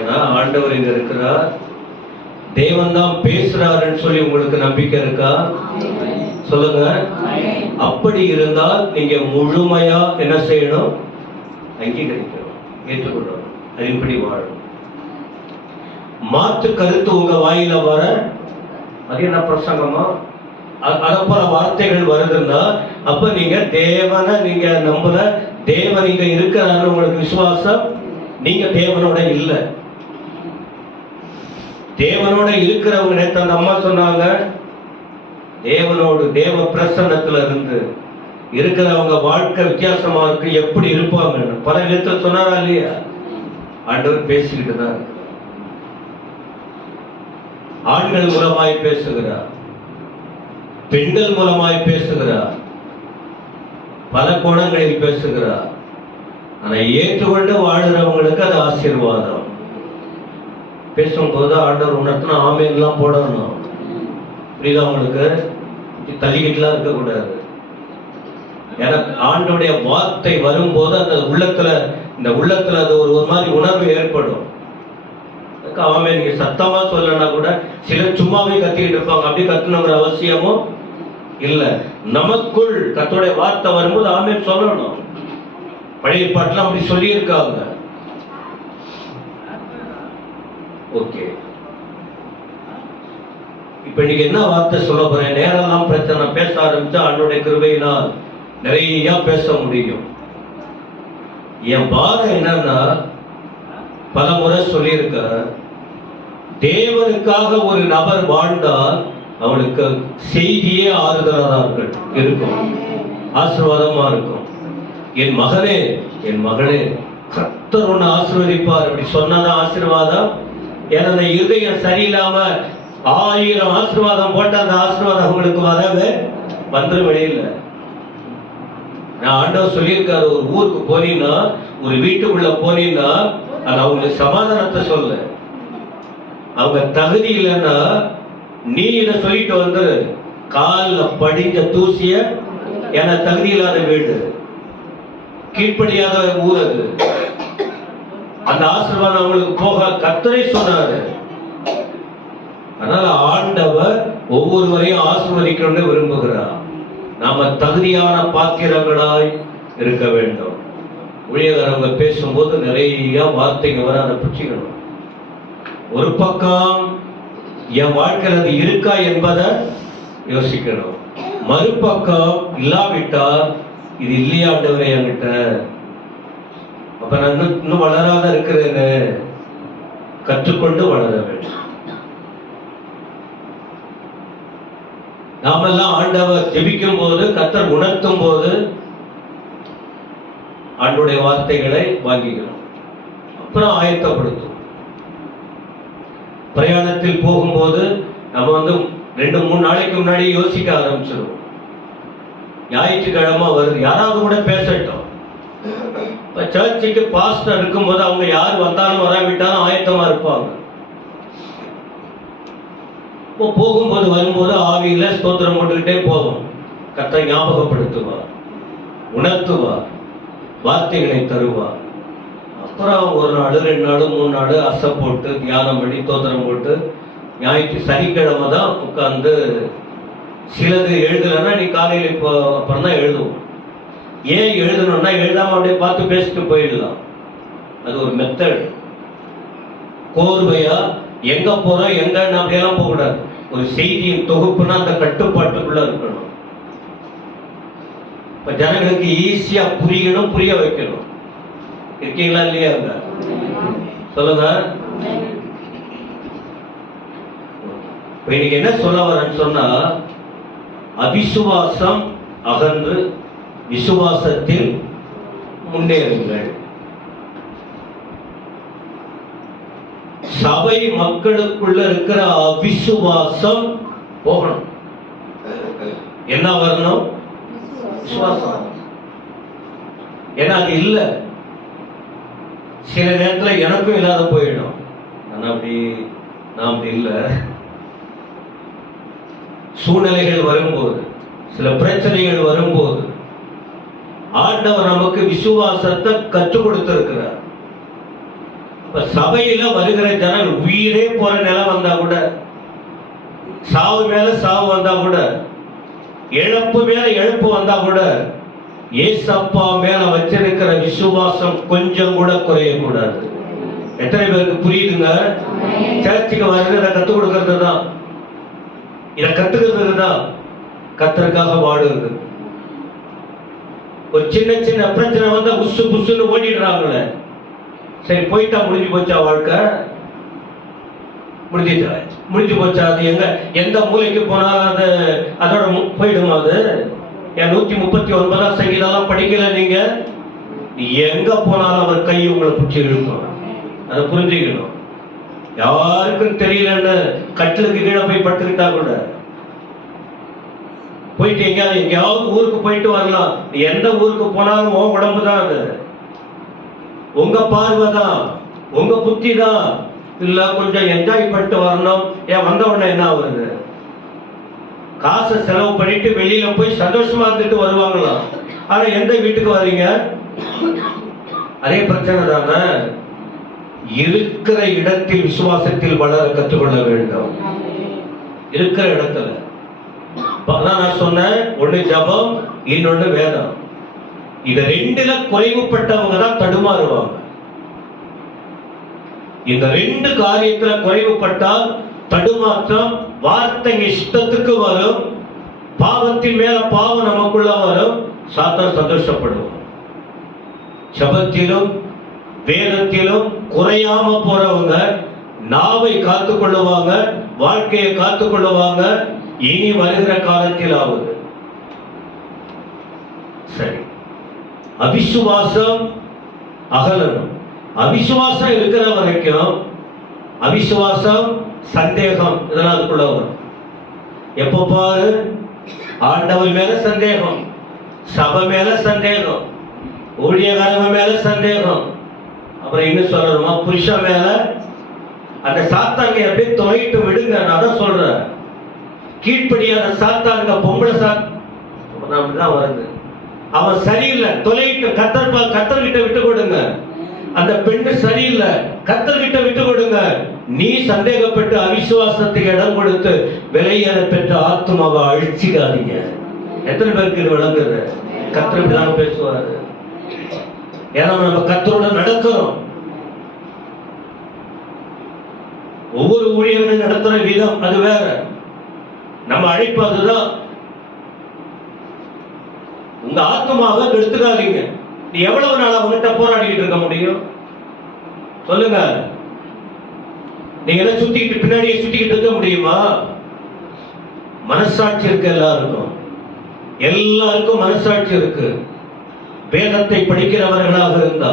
ஏன்னா ஆண்டவர் இங்க இருக்கிறார், தேவன் தான் பேசுறாருன்னு சொல்லி உங்களுக்கு நம்பிக்கை இருக்கா? சொல்லுங்க. அப்படி இருந்தால் நீங்க முழுமையா என்ன செய்யணும்? அங்கீகரிக்கணும், ஏற்றுக்கொள்ளணும், அதன்படி வாழணும். மாற்று கருத்து உங்க வாயில வர அது என்ன பிரசங்கமா? அதப்போல வார்த்தைகள் வருதுன்னா அப்ப நீங்க தேவனை நீங்க நம்பல, தேவன் இங்க இருக்கிறாரு உங்களுக்கு விசுவாசம், நீங்க தேவனோட இல்ல. தேவனோட இருக்கிறவங்க நேற்று அந்த அம்மா சொன்னாங்க, தேவனோடு தேவ பிரசன்னத்துல இருந்து இருக்கிறவங்க வாழ்க்கை வித்தியாசமா இருக்கு, எப்படி இருப்பாங்க பல விதத்தில் சொன்னாரா இல்லையா? ஆண்டவர் பேசிக்கிட்டு தான் இருக்கு. ஆண்கள் மூலமாய் பேசுகிறார், பெண்கள் மூலமாய் பேசுகிறார், பல கோணங்களில் பேசுகிறார். ஆனா ஏற்றுக்கொண்டு வாழுறவங்களுக்கு அது ஆசீர்வாதம். பேசும்போது ஆண்டவர் உணர்த்தினா ஆமையெல்லாம் போடணும். புரியுதா உங்களுக்கு? தள்ளிக்கிட்டுலாம் இருக்கக்கூடாது. ஏன்னா ஆண்டோடைய வார்த்தை வரும்போது அந்த உள்ளத்துல அது ஒரு மாதிரி உணர்வு ஏற்படும். ஆமே, நீங்க சத்தமா சொல்லனா கூட சிலர் சும்மாவே கத்திக்கிட்டு இருப்பாங்க. அப்படி கத்தணுங்கிற அவசியமும் இல்ல. நமக்குள் கர்த்தருடைய வார்த்தை வரும்போது ஆமே சொல்லணும். பழைய பாட்டுலாம் அப்படி சொல்லி இருக்காங்க. ஓகே, இப்ப நீங்க என்ன வார்த்தை சொல்ல போறேன்? நேரெல்லாம் பிரச்சனை பேச ஆரம்பிச்சா ஆண்டோடைய கிருபையினால் நிறைய பேச முடியும். என் பாரம் என்னன்னா, பல முறை சொல்லியிருக்க, தேவனுக்காக ஒரு நபர் வாழ்ந்தால் அவனுக்கு செய்தியே ஆறுதலாக இருக்கும், ஆசீர்வாதமா இருக்கும். என் மகனே, என் மகளே, கர்த்தர் உன்னை ஆசீர்வதிப்பார் அப்படி சொன்னதான் ஆசீர்வாதம். ஏன்னா இருதயம் சரியில்லாம 1000 ஆசீர்வாதம் போட்ட அந்த ஆசீர்வாதம் உங்களுக்கு வரவே வந்துடும் வெளியில. நான் ஆண்டவர் சொல்லியிருக்காரு, ஒரு ஊருக்கு போனீங்கன்னா, ஒரு வீட்டுக்குள்ள போனீங்கன்னா, அது அவங்களுக்கு சமாதானத்தை சொல்ல. அவங்க தகுதி இல்லைன்னா நீ இதை சொல்லிட்டு வந்து காலில் படிஞ்ச தூசிய என தகுதி இல்லாத வீடு, கீழ்ப்படியாத ஊர் அது. அந்த ஆசீர்வாதம் அவங்களுக்கு போக கர்த்தரே சொன்னாரு. அதனால ஆண்டவர் ஒவ்வொருவரையும் ஆசீர்வதிக்கணும்னு விரும்புகிறார். நாம தகுதியான பாத்திரங்களாய் இருக்க வேண்டும். ஊழியக்காரங்க பேசும்போது நிறைய வார்த்தைங்க வர, அதை பிடிச்சிக்கணும். ஒரு பக்கம் என் வாழ்க்கையில் அது இருக்கா என்பதை யோசிக்கணும். மறுபக்கம் இல்லாவிட்டால் இது இல்லையாண்டவரே என்கிட்ட, அப்ப நான் இன்னும் வளராத இருக்கிறேன்னு கற்றுக்கொண்டு வளர வேண்டும். நாமெல்லாம் ஆண்டவர் ஜெபிக்கும் போது, கர்த்தர் உணர்த்தும் போது ஆண்டுடைய வார்த்தைகளை வாங்கிக்கணும். அப்புறம் ஆயத்தப்படுத்தும். பிரயாணத்தில் போகும்போது நம்ம 2-3 நாளைக்கு முன்னாடி யோசிக்க ஆரம்பிச்சிடும். ஞாயிற்றுக்கிழமை வருது, யாராவது கூட பேசட்டும். இப்ப சர்ச்சுக்கு பாஸ்டர் இருக்கும்போது அவங்க யார் வந்தாலும் வராவிட்டாலும் ஆயத்தமா இருப்பாங்க. போகும்போது வரும்போது ஆவியில ஸ்தோத்திரம் போட்டுக்கிட்டே போகும். கர்த்தரை ஞாபகப்படுத்துவார், உணர்த்துவார், வார்த்தைகளை தருவார். அப்புறம் 1 நாள் 2 நாள் 3 நாள் அசை போட்டு தியானம் பண்ணி தோத்திரம் போட்டு ஞாயிற்று சனிக்கிழமை தான் உட்கார்ந்து சிலது எழுதலைன்னா நீ காலையில் இப்போ அப்புறம் தான் எழுதுவோம். ஏன் எழுதணும்னா எழுதாம அப்படியே பார்த்து பேசிட்டு போயிடலாம். அது ஒரு மெத்தட். கோர்வையா எங்க போறோம் எங்கன்னு அப்படியெல்லாம் போகக்கூடாது. ஒரு செய்தியின் தொகுப்புனா அந்த கட்டுப்பாட்டுக்குள்ள இருக்கணும். இப்ப ஜனங்களுக்கு ஈஸியா புரியணும், புரிய வைக்கணும். இருக்கீங்களா இல்லையா? சொல்லுங்க. இன்னைக்கு என்ன சொல்ல வரேன்னு சொன்னா, அவிசுவாசம் அகன்று விசுவாசத்தில் முன்னேறுங்கள். சபை மக்களுக்குள்ள இருக்கிற அவிசுவாசம் போகணும். என்ன வரணும்? விசுவாசம். ஏன்னா அது இல்லை. சில நேரத்தில் எனக்கும் இல்லாத போயிடும். நான் அப்படி இல்லை. சூழ்நிலைகள் வரும்போது, சில பிரச்சனைகள் வரும்போது ஆண்டவர் நமக்கு விசுவாசத்தை கற்றுக் கொடுத்திருக்கிறார். இப்ப சபையில வருகிற ஜனங்கள் உயிரே போற நிலை வந்தா கூட, சாவு மேல சாவு வந்தா கூட, இழப்பு மேல இழப்பு வந்தா கூட, ஏசப்பா மேல வச்சிருக்கிற விசுவாசம் கொஞ்சம் கூட குறையக்கூடாது. எத்தனை பேருக்கு புரியுதுங்க? சர்ச்சுக்கு வருது இதை கத்துக் கொடுக்கறது தான், இதை கத்துக்கிறது தான் கத்தருக்காக வாடுறது. ஒரு சின்ன சின்ன பிரச்சனை வந்தா உசு புசுன்னு ஓடிடுறாங்களே. சரி, போயிட்டா முடிஞ்சு போச்சா வாழ்க்கை? முடிஞ்சு போச்சா? அது எந்த மூலைக்கு போனாலும் அது அதோட போயிடுமா? அது என் 139 சங்கீதம் படிக்கல நீங்க? எங்க போனாலும் அவர் கை உங்களை பிடிச்சி இருக்கும். அதை புரிஞ்சுக்கணும். யாருக்கும் தெரியலன்னு கட்டிலுக்கு கீழே போய் படுத்துக்கிட்டா கூட, போயிட்டு எங்கேயாவது ஊருக்கு போயிட்டு வரலாம். எந்த ஊருக்கு போனாலும் உன் உடம்பு தான், அது உங்க பார்வை தான், உங்க புத்தி தான். இல்ல கொஞ்சம் என்ஜாய் பண்ணிட்டு வரணும். ஏன் வந்த உடனே என்ன ஆகுது? காசை செலவு பண்ணிட்டு வெளியில போய் சந்தோஷமா இருந்துட்டு வருவாங்களா? ஆனா எந்த வீட்டுக்கு வர்றீங்க? அதே பிரச்சனை தானே. இருக்கிற இடத்தில் விசுவாசத்தில் வளர கற்றுக்கொள்ள வேண்டும். இருக்கிற இடத்துல நான் சொன்னேன், ஒண்ணு ஜபம், இன்னொன்னு வேதம். இது ரெண்டுல குறைவுபட்டவங்க தான் தடுமாறுவாங்க. இந்த ரெண்டு காரியத்துல குறைவுபட்டால் தடுமாற்றம், வார்த்தை இஷ்டத்துக்கு வரும், பாவத்தின் மேல பாவம் நமக்குள்ள வரும், சாத்தான் சந்தோஷப்படுவோம். ஜபத்திலும் வேதத்திலும் குறையாம போறவங்க நாவை காத்துக் கொள்ளுவாங்க, வாழ்க்கையை காத்துக் கொள்ளுவாங்க. இனி வருகிற காலத்தில் ஆகுது. சரி, அவிசுவாசம் அகலணும். அவிசுவாசம் இருக்கிற வரைக்கும் அவிசுவாசம், சந்தேகம் இதெல்லாம் அதுக்குள்ள வரும். எப்ப பாரு ஆண்டவர் மேல சந்தேகம், சபை மேல சந்தேகம், ஊழியக்காரங்க மேல சந்தேகம், அப்புறம் இன்னும் சொல்லணுமா புருஷன் மேல. அந்த சாத்தாங்க எப்படி தொலைட்டு விடுங்க. நான் தான் சொல்றேன், கீழ்ப்படியாத சாத்தாங்க பொம்பளை தான் வருது. அவன் சரியில்லை, தொலைட்டு கத்தர்கிட்ட விட்டு கொடுங்க. அந்த பெண்ணு சரியில்லை, கத்தர்கிட்ட விட்டு கொடுங்க. நீ சந்தேகப்பட்டு அவிசுவாசத்துக்கு இடம் கொடுத்து விலையேற பெற்ற ஆத்மாவை அழிச்சிக்காதீங்க. எத்தனை பேருக்கு இது விளங்குது? கத்தர் இப்படிதான் பேசுவாரு. ஏன்னா நம்ம கத்தரோட நடக்கிறோம். ஒவ்வொரு ஊழியர்களும் நடத்துற விதம் அது வேற, நம்ம அழைப்பு அதுதான். உங்க ஆத்மாவை எடுத்துக்காதீங்க. நீ எவ்வளவு நாள் அவங்ககிட்ட போராடிட்டு இருக்க முடியும் சொல்லுங்க? நீங்க எல்லாம் சுத்திக்கிட்டு பின்னாடியே சுத்திக்கிட்டு இருக்க முடியுமா? மனசாட்சி இருக்கு எல்லாருக்கும், எல்லாருக்கும் மனசாட்சி இருக்கு. வேதத்தை படிக்கிறவர்களாக இருந்தா,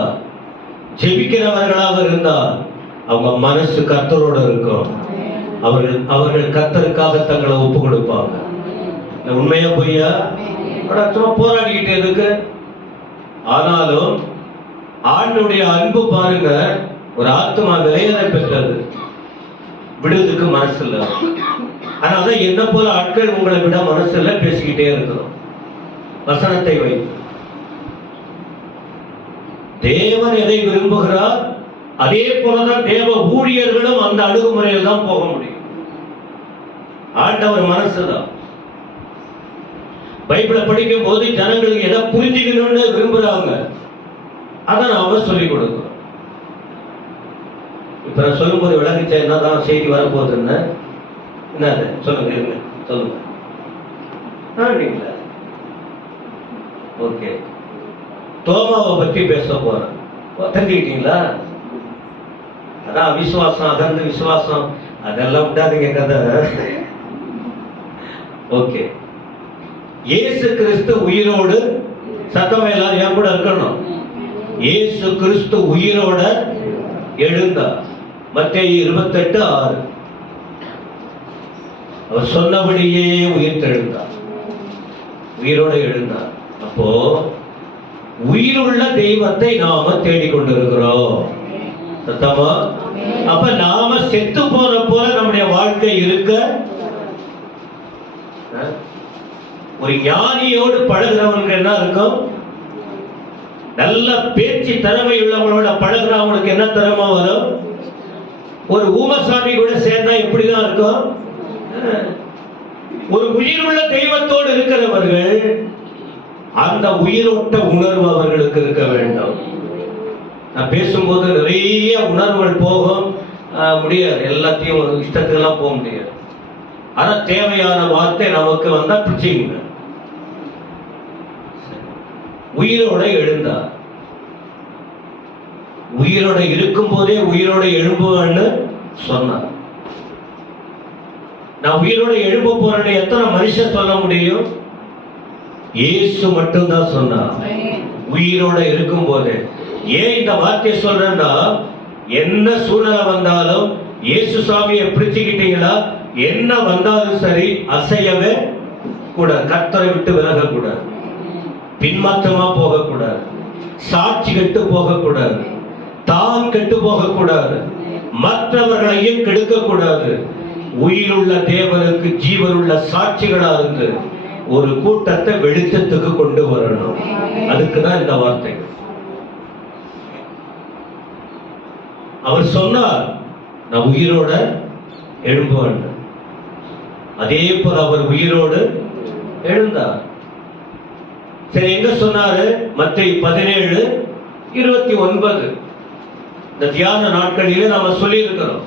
ஜெபிக்கிறவர்களாக இருந்தா, அவங்க மனசு கர்த்தரோட இருக்கும். அவர்கள் கர்த்தருக்காக தங்களை ஒப்பு கொடுப்பாங்க. உண்மையா பொய்யா? சும்மா போராடிக்கிட்டு இருக்கு. ஆனாலும் ஆண்டுடைய அன்பு பாருங்க, ஒரு ஆத்மா விலையேற பெற்றது, விடுவதற்கு மனசு இல்லை. அதனாலதான் என்ன போல ஆட்கள் உங்களை விட மனசு இல்லை, பேசிக்கிட்டே இருக்கிறோம் வசனத்தை வைத்து. தேவன் எதை விரும்புகிறார் அதே போலதான் தேவ ஊழியர்களும் அந்த அணுகுமுறையில் தான் போக முடியும். ஆண்டவர் மனசுதான். பைபிளை படிக்கும் போது ஜனங்களுக்கு எதை புரிஞ்சுக்கணும்னு விரும்புறாங்க, அதான் நாம சொல்லிக் கொடுக்கிறோம். இப்ப நான் சொல்லும் போது விளங்குச்சா என்னதான் செய்தி வரப்போகுதுன்னு? என்ன சொல்லுங்க, சொல்லுங்க. ஓகே, தோமாவை பற்றி பேச போறேன். தெரிஞ்சுக்கிட்டீங்களா? அதான் விசுவாசம், அகர்ந்த விசுவாசம், அதெல்லாம் விட்டாதீங்க கதை. ஓகே, இயேசு கிறிஸ்து உயிரோடு, சத்தம் எல்லாரும் என் கூட இருக்கணும். இயேசு கிறிஸ்து உயிரோட எழுந்தார். மத்தேயு 28:6. அவர் சொன்னபடியே உயிர் தெழுந்தார், உயிரோட எழுந்தார். அப்போ உயிருள்ள தெய்வத்தை நாம தேடிக்கொண்டிருக்கிறோம். சத்தமா? அப்ப நாம செத்து போன போல நம்முடைய வாழ்க்கை இருக்க, ஒரு ஞானியோடு பழகிறவனுக்கு என்ன இருக்கும்? நல்ல பேச்சு திறமை உள்ளவங்களோட பழகுனா அவங்களுக்கு என்ன திறமை வரும்? ஒரு ஊமசாமி கூட சேர்ந்தா எப்படிதான் இருக்கும்? ஒரு உயிருள்ள தெய்வத்தோடு இருக்கிறவர்கள் அந்த உயிரோட்ட உணர்வு அவர்களுக்கு இருக்க வேண்டும். நான் பேசும்போது நிறைய உணர்வுகள் போகும், முடியாது, எல்லாத்தையும் ஒரு இஷ்டத்துக்கெல்லாம் போக முடியாது. ஆனா தேவையான வார்த்தை நமக்கு வந்தா பிடிச்சிங்க. உயிரோட எழுந்தார். உயிரோட இருக்கும் போதே உயிரோட எழும்புவான்னு சொன்னார். நான் உயிரோட எழும்ப போறேன்னு எத்தனை மனுஷன் சொல்ல முடியும்? இயேசு மட்டும்தான் சொன்னார் உயிரோட இருக்கும் போது. ஏன் இந்த வார்த்தையை சொல்றேன்னா, என்ன சூழ்நிலை வந்தாலும் இயேசு சாமியை பிடிச்சுக்கிட்டீங்களா, என்ன வந்தாலும் சரி அசையவே கூடாது. கர்த்தரை விட்டு விலக கூடாது, பின்மாற்றமா போக கூடாது, சாட்சி கெட்டு போக கூடாது, தான் கெட்டு போக கூடாது, மற்றவர்களையும் கெடுக்க கூடாது. உயிருள்ள தேவனுக்கு ஜீவனுள்ள சாட்சிகளா இருந்து ஒரு கூட்டத்தை வெளிச்சத்துக்கு கொண்டு வரணும். அதுக்குதான் இந்த வார்த்தை. அவர் சொன்னார், நான் உயிரோட எழும்புவேன். அதே போல அவர் உயிரோடு எழுந்தார். சரி, எங்க சொன்னாரு? மத்தேயு 17:29. இந்த தியான நாட்களிலே நாம சொல்லி இருக்கிறோம்.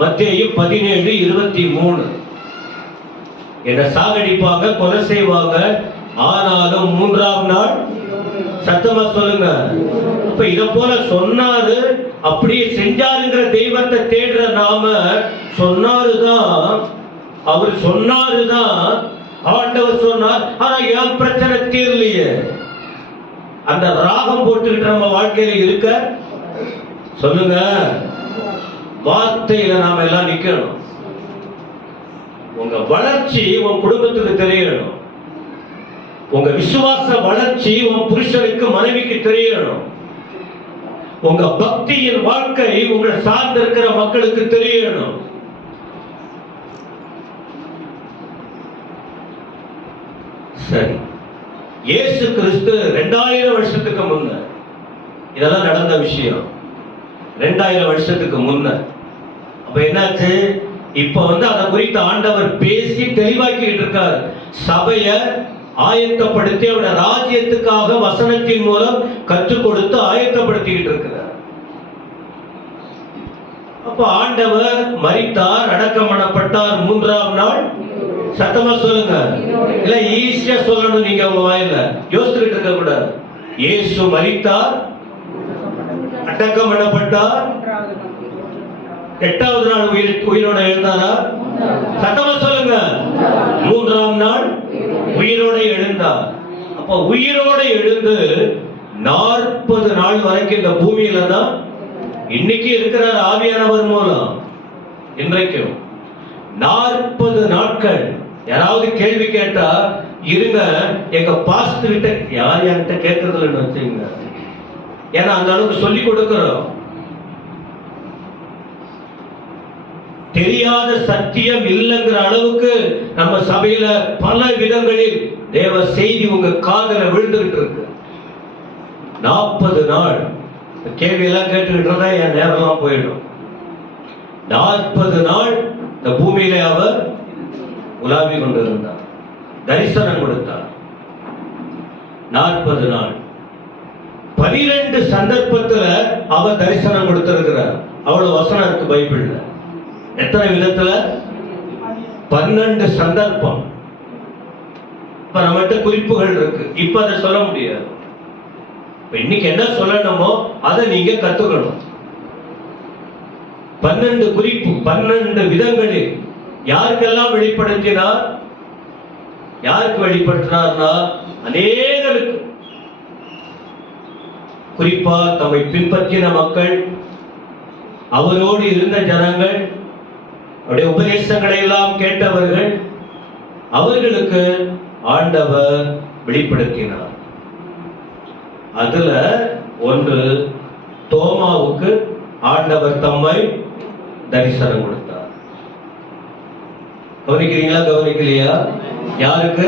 மத்தேயு 17:23. என்ன சாகடிப்பாங்க, கொலை செய்வாங்க, ஆனாலும் 3ஆம் நாள், சத்தமா சொல்லுங்க. அப்ப இத போல சொன்னாரு, அப்படியே செஞ்சாருங்கிற தெய்வத்தை தேடுற நாம, சொன்னாருதான், அவர் சொன்னாருதான், ஆண்டவர் சொன்னார், ஆனா என் பிரச்சனை தீரலையே. அந்த ராகம் போட்டுக்கிட்டு நம்ம வாழ்க்கையில இருக்க சொல்லுங்க. வார்த்தையில நாம எல்லாம் நிக்கணும். உங்க வளர்ச்சி உங்க குடும்பத்துக்கு தெரியணும். உங்க விசுவாச வளர்ச்சி உங்க புருஷனுக்கு மனைவிக்கு தெரியணும். உங்க பக்தியின் வாழ்க்கை உங்களை சார்ந்து இருக்கிற மக்களுக்கு தெரியணும். சரி, இயேசு கிறிஸ்து 2000 வருஷத்துக்கு முன்ன இதெல்லாம் நடந்த விஷயம். 2000 வருஷத்துக்கு முன்ன அப்ப என்னாச்சு? இப்ப அதை குறித்து ஆண்டவர் பேசி தெளிவாக்கிட்டு இருக்கார். சபைய ஆயத்தப்படுத்தி அவருடைய ராஜ்யத்துக்காக வசனத்தின் மூலம் கற்றுக் கொடுத்து ஆயத்தப்படுத்திக்கிட்டு இருக்கிறார். அப்ப ஆண்டவர் மரித்தார், அடக்கம் பண்ணப்பட்டார், 3ஆம் நாள், சத்தமா சொல்லுங்க. இல்ல ஈஸியா சொல்லணும், நீங்க உங்க வாயில யோசிச்சுக்கிட்டு இருக்க கூடாது. இயேசு மரித்தார், அடக்கம் பண்ணப்பட்டார், 8வது நாள் உயிரோட எழுந்தாரா? சத்தமா சொல்லுங்க. 3ஆம் நாள் உயிரோட எழுந்தார். அப்ப உயிரோட எழுந்து 40 நாள் வரைக்கும் இந்த பூமியில தான் இன்னைக்கு இருக்கிறார் ஆவியானவர் மூலம். இன்றைக்கும் 40 நாட்கள். யாராவது கேள்வி கேட்டா இருங்க, எங்க பாஸ்டர் கிட்ட யார் யார்கிட்ட கேட்கறதுன்னு வச்சுங்க. ஏன்னா அந்த அளவுக்கு சொல்லி கொடுக்கிறோம். தெரியாத சத்தியம் இல்லைங்கிற அளவுக்கு நம்ம சபையில பல விதங்களில் தேவ செய்தி உங்க காதுல விழுந்துகிட்டு இருக்கு. 40 நாள் கேள்வி எல்லாம் கேட்டுக்கிட்டு இருந்தா என் நேரம்லாம் போயிடும். 40 நாள் இந்த பூமியில அவர் உலாவி கொண்டிருந்தார், தரிசனம் கொடுத்தார். 40 நாள் 12 சந்தர்ப்பத்துல அவர் தரிசனம் கொடுத்திருக்கிறார். அவ்வளவு வசனம் இருக்கு பைபிள்ல. எத்தனை விதத்துல? 12 சந்தர்ப்பம். இப்ப நம்மகிட்ட குறிப்புகள் இருக்கு. இப்ப அதை சொல்ல முடியாது. இன்னைக்கு என்ன சொல்லணுமோ அதை நீங்க கத்துக்கணும். 12 குறிப்பு, 12 விதங்களில் யாருக்கெல்லாம் வெளிப்படுத்தினார்? யாருக்கு வெளிப்படுத்தினார்னா அநேகருக்கு. குறிப்பா தம்மை பின்பற்றின மக்கள், அவரோடு இருந்த ஜனங்கள், அவருடைய உபதேசங்களை எல்லாம் கேட்டவர்கள், அவர்களுக்கு ஆண்டவர் வெளிப்படுத்தினார். அதுல ஒன்று, தோமாவுக்கு ஆண்டவர் தம்மை தரிசனம் கொடுத்தார். கவனிக்கிறீங்களா? கவனிக்கலையா? யாருக்கு?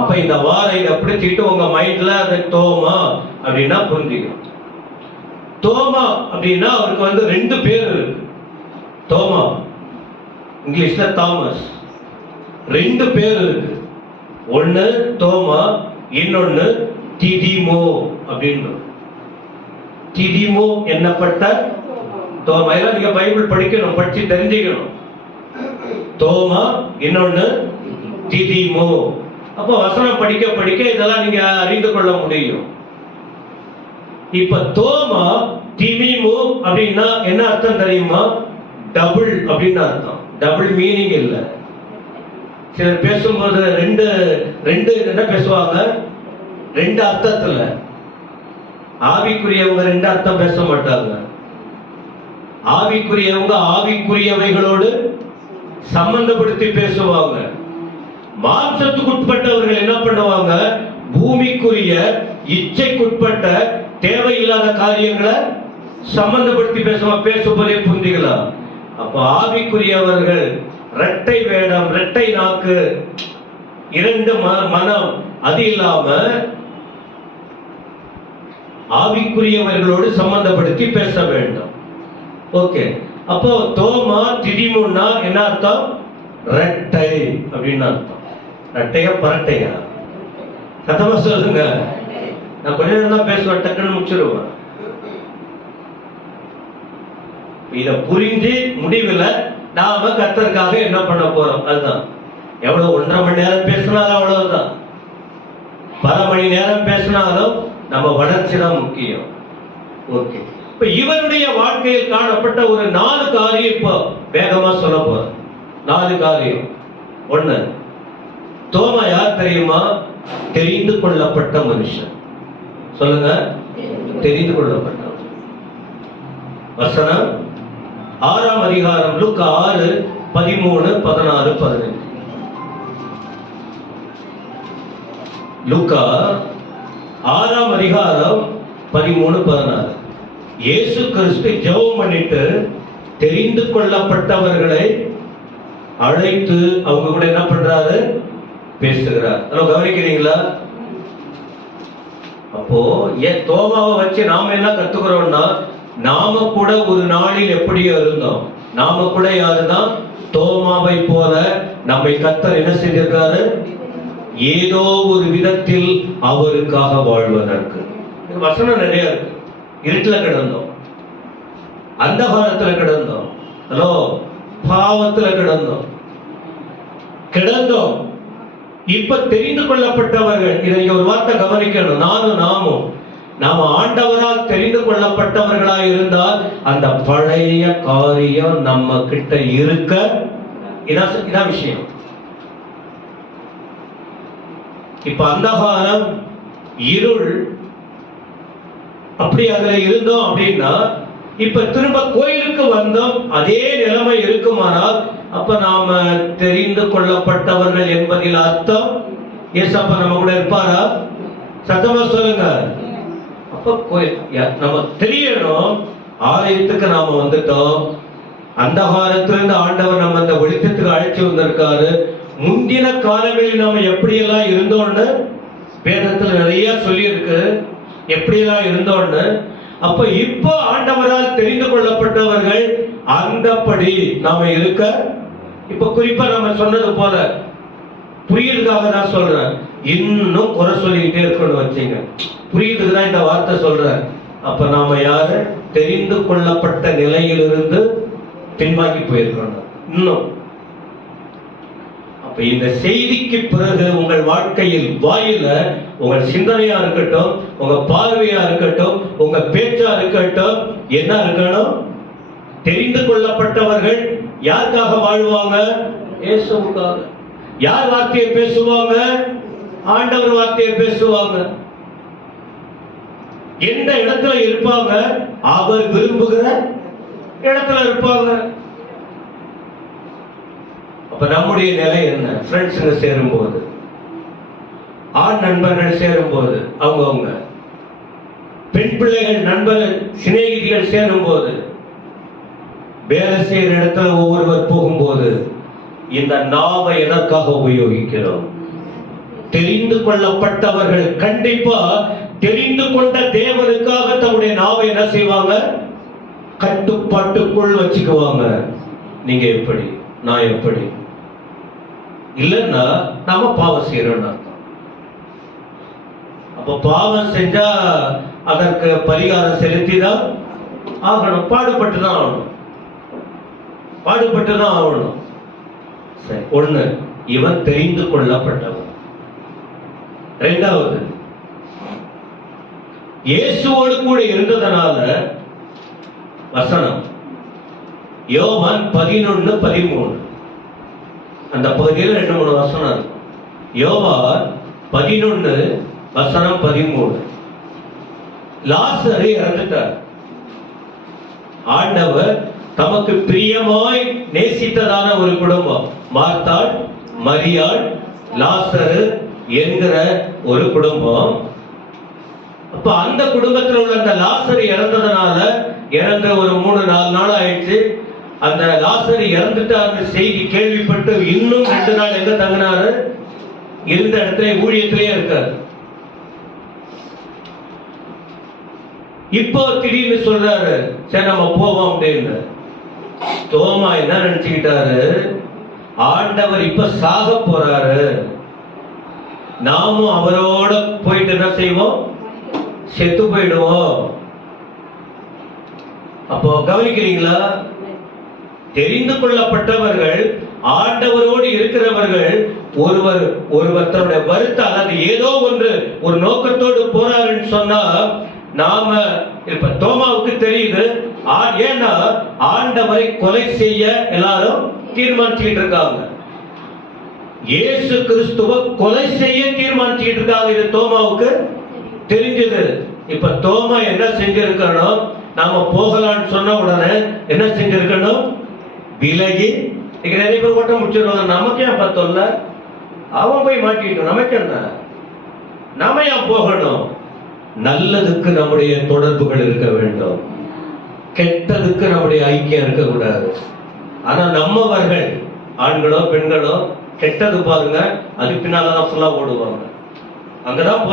அப்ப இந்த வாரை இதை பிடிச்சிட்டு உங்க மைண்ட்ல அது தோமா அப்படின்னா புரிஞ்சுக்கணும். தோமா அப்படின்னா அவருக்கு வந்து 2 பேர் இருக்கு. தோமா இங்கிலீஷ்ல தாமஸ். 2 பேர் இருக்கு. ஒன்னு தோமா, இன்னொன்னு திதிமோ அப்படின்னு. திதிமோ என்னப்பட்ட தோமா. இதெல்லாம் நீங்க பைபிள் படிக்கணும், படிச்சு தெரிஞ்சுக்கணும். தோமா, இன்னொன்னு திதிமோ. அப்போ வசனம் படிக்க படிக்க இதெல்லாம் நீங்க அறிந்து கொள்ள முடியும். இப்ப தோமா திமிமோ அப்படின்னா என்ன அர்த்தம் தெரியுமா? டபுள் அப்படின்னு அர்த்தம். டபுள் மீனிங் இல்ல. சிலர் பேசும்போது ரெண்டு என்ன பேசுவாங்க? 2 அர்த்தத்துல. ஆவிக்குரியவங்க 2 அர்த்தம் பேச மாட்டாங்க. ஆவிக்குரியவங்க ஆவிக்குரியவைகளோடு சம்பந்தப்படுத்தி பேசுவாங்க. மாம்சத்துக்கு உட்பட்டவர்கள் என்ன பண்ணுவாங்க? பூமிக்குரிய இச்சைக்குட்பட்ட தேவையில்லாத காரியங்களை சம்பந்தப்படுத்தி பேசுவதே புரிஞ்சுக்கலாம். அப்ப ஆவிக்குரியவர்கள் இரட்டை வேடம், இரட்டை நாக்கு, 2 மனம், அது இல்லாம ஆவிக்குரியவர்களோடு சம்பந்தப்படுத்தி பேச வேண்டும். ஓகே. அப்போ தோமா திதிமுன்னா என்ன அர்த்தம்? இரட்டை அப்படின்னு அர்த்தம். இரட்டையா பரட்டையா? சத்தமா சொல்லுங்க. நான் கொஞ்ச நேரம் தான் பேசுவேன், டக்குன்னு முடிச்சிருவேன். இத புரிஞ்சு முடிவில் நாம கர்த்தருக்காக என்ன பண்ண போறோம்? அதுதான். எவ்வளவு 1.5 மணி நேரம் பேசினாலும் அவ்வளவுதான். பல மணி நேரம் பேசினாலும் நம்ம வளர்ச்சி தான் முக்கியம். ஓகே. இப்ப இவருடைய வாழ்க்கையில் காணப்பட்ட ஒரு 4 காரியம் இப்போ வேகமா சொல்ல போறோம். 4 காரியம். 1, தோமா யார் தெரியுமா? தெரிந்து கொள்ளப்பட்ட மனுஷன். சொல்லுங்க, தெரிந்து கொள்ளப்பட்ட. வசனம் 6ஆம் அதிகாரம் லூக்கா 6, 13, 14, 15. லூக்கா 6ஆம் அதிகாரம் 13, 14. இயேசு கிறிஸ்து ஜெபம் பண்ணிட்டு தெரிந்து கொள்ளப்பட்டவர்களை அழைத்து அவங்க கூட என்ன பண்றாரு? பேசுகிறார். கவனிக்கிறீங்களா? அப்போ ஏன் தோமாவை வச்சு நாம என்ன கத்துக்கிறோம்னா, நாம கூட ஒரு நாளில் எப்படியோ இருந்தோம். நாம கூட யாருதான்? தோமாவை போல நம்மை கர்த்தர் என்ன செஞ்சிருக்காரு? ஏதோ ஒரு விதத்தில் அவருக்காக வாழ்வதற்கு. வசனம் நிறைய இருக்கு. இருட்டுல கிடந்தோம், அந்தகாரத்துல கிடந்தோம், ஹலோ பாவத்துல கிடந்தோம். இப்ப தெரிந்து கொள்ளப்பட்டவர்கள். இதை ஒரு வார்த்தை கவனிக்கணும். நாம ஆண்டவரால் தெரிந்து கொள்ளப்பட்டவர்களாக இருந்தால் அந்த பழைய காரியம் நம்ம கிட்ட இருக்க. இதான் விஷயம். இப்ப அந்தகாரம், இருள், அப்படி அதுல இருந்தோம் அப்படின்னா, இப்ப திரும்ப கோயிலுக்கு வந்தோம், அதே நிலைமை இருக்குமானால் அப்ப நாம தெரிந்து கொள்ளப்பட்டவர்கள் என்பதில் அர்த்தம் ஏசப்பா நம்ம கூட இருப்பாரா? சத்தமா சொல்லுங்க. அப்ப கோயில் நம்ம தெரியணும். ஆலயத்துக்கு நாம வந்துட்டோம். அந்தகாரத்திலிருந்து ஆண்டவர் நம்ம அந்த வெளிச்சத்துக்கு அழைச்சி வந்திருக்காரு. முந்தின காலங்களில் நாம எப்படியெல்லாம் இருந்தோம்னு வேதத்துல நிறைய சொல்லி இருக்கு. எப்படியெல்லாம் இருந்தோம்னு. அப்ப இப்போ ஆண்டவரால் தெரிந்து கொள்ளப்பட்டவர்கள் அந்தபடி நாம இருக்க. இப்ப குறிப்பா நம்ம சொன்னது போல புரியுதுக்காக நான் சொல்றேன். இன்னும் குறை சொல்லிக்கிட்டே இருக்கணும் வச்சுங்க. புரியுதுக்கு தான் இந்த வார்த்தை சொல்றேன். அப்ப நாம யாரு? தெரிந்து கொள்ளப்பட்ட நிலையிலிருந்து பின்வாங்கி போயிருக்கணும் இன்னும். அப்ப இந்த செய்திக்கு பிறகு உங்கள் வாழ்க்கையில் வாயில உங்கள் சிந்தனையா இருக்கட்டும், உங்க பார்வையா இருக்கட்டும், உங்க பேச்சா இருக்கட்டும், என்ன இருக்கணும்? தெரிந்து கொள்ளப்பட்டவர்கள் யாருக்காக வாழ்வாங்க? இயேசுவுக்காக. யார் வார்த்தையை பேசுவாங்க? ஆண்டவர் வார்த்தையை பேசுவாங்க. எந்த இடத்துல இருப்பாங்க? அவர் விரும்புகிற இடத்துல இருப்பாங்க. அப்ப நம்முடைய நிலை என்ன? ஃப்ரெண்ட்ஸுங்க சேரும் போது, ஆண் நண்பர்கள் சேரும் போது, அவங்க பெண் பிள்ளைகள், நண்பர்கள், சிநேகிதிகள் சேரும் போது, வேலை செய்யற இடத்துல ஒவ்வொருவர் போகும்போது, இந்த நாவை எதற்காக உபயோகிக்கிறோம்? தெரிந்து கொள்ளப்பட்டவர்கள் கண்டிப்பா தெரிந்து கொண்ட தேவனுக்காக தம்முடைய நாவை என்ன செய்வாங்க? கட்டுப்பாட்டுக்குள் வச்சுக்குவாங்க. நீங்க எப்படி, நான் எப்படி? இல்லைன்னா நாம பாவம் செய்யறோம்னு அர்த்தம். அப்ப பாவம் செஞ்சா அதற்கு பரிகாரம் செலுத்திதான் ஆகணும். பாடுபட்டுதான் ஆகணும். பாடுபட்டுதான் ஆகணும். சரி, ஒண்ணு, இவன் தெரிந்து கொள்ளப்பட்டவன். இரண்டாவது, இயேசுவோடு கூட இருந்ததனால வசனம் யோவான் 11:13 அந்த பகுதியில் 2-3 வசனம் இருக்கும். யோவான் 11:13 லாசரு இறந்துட்டார். ஆண்டவர் தமக்கு பிரியமாய் நேசித்ததான ஒரு குடும்பம், மார்த்தாள், மரியாள், லாசரு என்கிற ஒரு குடும்பம். அப்ப அந்த குடும்பத்தில் உள்ள அந்த லாசரு இறந்ததுனால, இறந்த ஒரு 3-4 நாள் ஆயிடுச்சு. அந்த லாசரு இறந்துட்டாரு செய்தி கேள்விப்பட்டு இன்னும் 2 நாள் எங்க தங்கினாரு? இருந்த இடத்துல ஊழியத்திலேயே இருக்காரு. இப்போ திடீர்னு சொல்றாரு, சரி நம்ம போவோம் அப்படின்னு. தோமா என்ன நினைச்சுக்கிட்டாரு? ஆண்டவர் இப்ப சாக போறாரு, நாமும் அவரோட போயிட்டு என்ன செய்வோம்? செத்து போயிடுவோம். அப்போ கவனிக்கிறீங்களா? தெரிந்து கொள்ளப்பட்டவர்கள், ஆண்டவரோடு இருக்கிறவர்கள், ஒருவர் தன்னுடைய வருத்த அல்லது ஏதோ ஒரு நோக்கத்தோடு போறாருன்னு சொன்னா, நாம இப்ப தோமாவுக்கு தெரியுது. ஏன்னா ஆண்டவரை கொலை செய்ய எல்லாரும் தீர்மானிச்சுக்கிட்டு இருக்காங்க. இயேசு கிறிஸ்துவ கொலை செய்ய தீர்மானிச்சுக்கிட்டு இருக்காங்க. இது தோமாவுக்கு தெரிஞ்சது. இப்ப தோமா என்ன செஞ்சிருக்கணும்? நாம போகலான்னு சொன்ன உடனே என்ன செஞ்சிருக்கணும்? விலகி. நிறைய பேர் ஓட்ட முடிச்சிருவாங்க. நமக்கே பார்த்தோம்ல, அவன் போய் மாட்டிக்கிட்டோம், நமக்கு என்ன? நாம ஏன் போகணும்? நல்லதுக்கு நம்முடைய தொடர்புகள் இருக்க வேண்டும், கெட்டதுக்கு நம்முடைய ஐக்கியம் இருக்கக்கூடாது. ஆனா நம்மவர்கள், ஆண்களோ பெண்களோ, கெட்டது பாருங்க, அது பின்னாலதான் ஃபுல்லா ஓடுவாங்க, அங்கதான்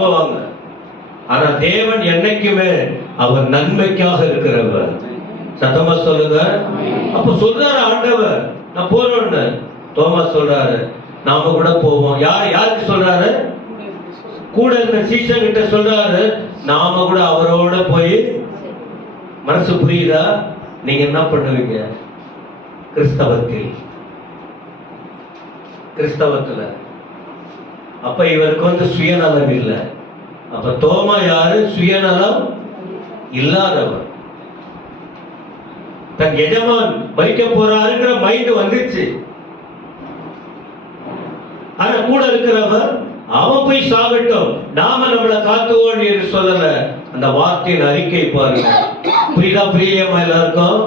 போவாங்க. ஆனா தேவன் என்னைக்குமே அவர் நன்மைக்காக இருக்கிறவர். சத்தமா சொல்லுங்க. அப்ப சொல்றாரு ஆண்டவர், நான் போறோம்னு. தோமா சொல்றாரு, நாம கூட போவோம். யாருக்கு சொல்றாரு? கூட இருந்த சீசன் கிட்ட சொல்றாரு, நாம கூட அவரோட போய். மனசு புரியுதா? நீங்க என்ன பண்ணுவீங்க? கிறிஸ்தவத்துல அப்ப இவருக்கு சுயநலம் இல்லை. அப்ப தோமா யாரு? சுயநலம் இல்லாதவர். தன் எஜமான் மரிக்க போறாருங்கிற மைண்ட் வந்துச்சு. ஆனா கூட இருக்கிறவர், அவன் போய் சாகட்டும், நாம நம்மளை காத்துவோம் என்று சொல்லல. அந்த வார்த்தையின் அறிக்கை பாருங்க. புரியுதா? பிரியமா எல்லாருக்கும்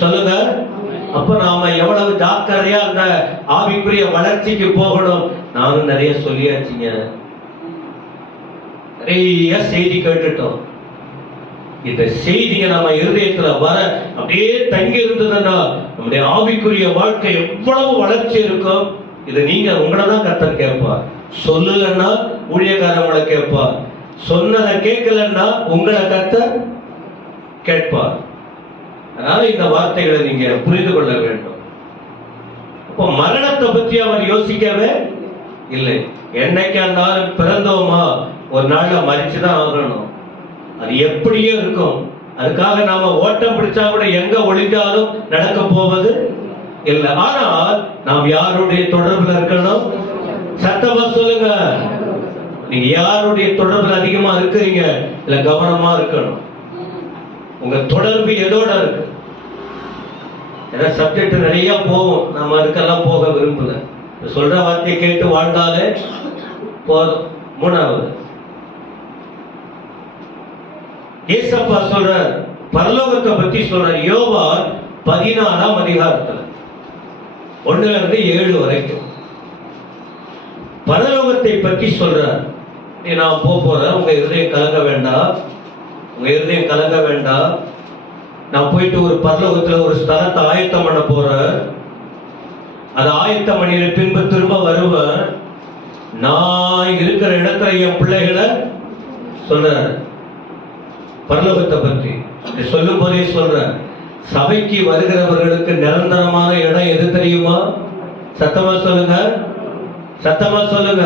சொல்லுங்க. அப்ப நாம எவ்வளவு ஜாக்கிரதையா அந்த ஆவிக்குரிய வளர்ச்சிக்கு போகணும். நானும் நிறைய சொல்லியாச்சுங்க, நிறைய செய்தி கேட்டுட்டோம். இந்த செய்தியை நம்ம இருதயத்துல வர அப்படியே தங்கி இருந்ததுன்னா நம்முடைய ஆவிக்குரிய வாழ்க்கை எவ்வளவு வளர்ச்சி இருக்கும். இது நீங்க உங்களை தான் கர்த்தர் கேட்பார். சொல்லலன்னா ஊழியக்காரங்களை கேட்பார். சொன்னதை கேட்கலன்னா உங்களை கர்த்தர் கேட்பார். அதனால இந்த வார்த்தைகளை நீங்க புரிந்து கொள்ள வேண்டும். அப்போ மரணத்தை பற்றி அவர் யோசிக்கவே இல்லை. என்னைக்கு இருந்தாலும் பிறந்தோமா, ஒரு நாள்ல மரிச்சுதான் ஆகணும். அது எப்படியே இருக்கும். அதுக்காக நாம ஓட்டம் பிடிச்சா கூட எங்க ஒளிஞ்சாலும் நடக்க போவது இல்லை. ஆனால் நாம் யாருடைய தொடர்புல இருக்கணும்? சத்தமா சொல்லுங்க. நீங்க யாருடைய தொடர்புல அதிகமா இருக்கிறீங்க, இல்ல கவனமா இருக்கணும். உங்க தொடர்பு எதோட இருக்கு? ஏன்னா சப்ஜெக்ட் நிறைய போகும், நம்ம அதுக்கெல்லாம் போக விரும்பல. சொல்ற வார்த்தையை கேட்டு வாழ்ந்தாலே போதும். மூணாவது, ஏசப்பா சொல்ற பரலோகத்தை பத்தி சொல்ற. யோவான் 14ஆம் அதிகாரத்துல 1-7 வரைக்கும் பரலோகத்தை பற்றி சொல்றார். நான் போறேன், உங்க இருதயம் கலங்க வேண்டாம், உங்க இருதயம் கலங்க வேண்டாம். நான் போயிட்டு ஒரு பரலோகத்துல ஒரு ஸ்தலத்தை ஆயத்தம் பண்ண போறேன். அதை ஆயத்தம் பண்ணின பின்பு திரும்ப வருவேன். நான் இருக்கிற இடத்துல என் பிள்ளைகளை சொல்ற பரலோகத்தை பற்றி சொல்லும் போதே சொல்ற, சபைக்கு வருகிறவர்களுக்கு நிரந்தரமான இடம் எது தெரியுமா? சத்தமா சொல்லுங்க, சத்தமா சொல்லுங்க.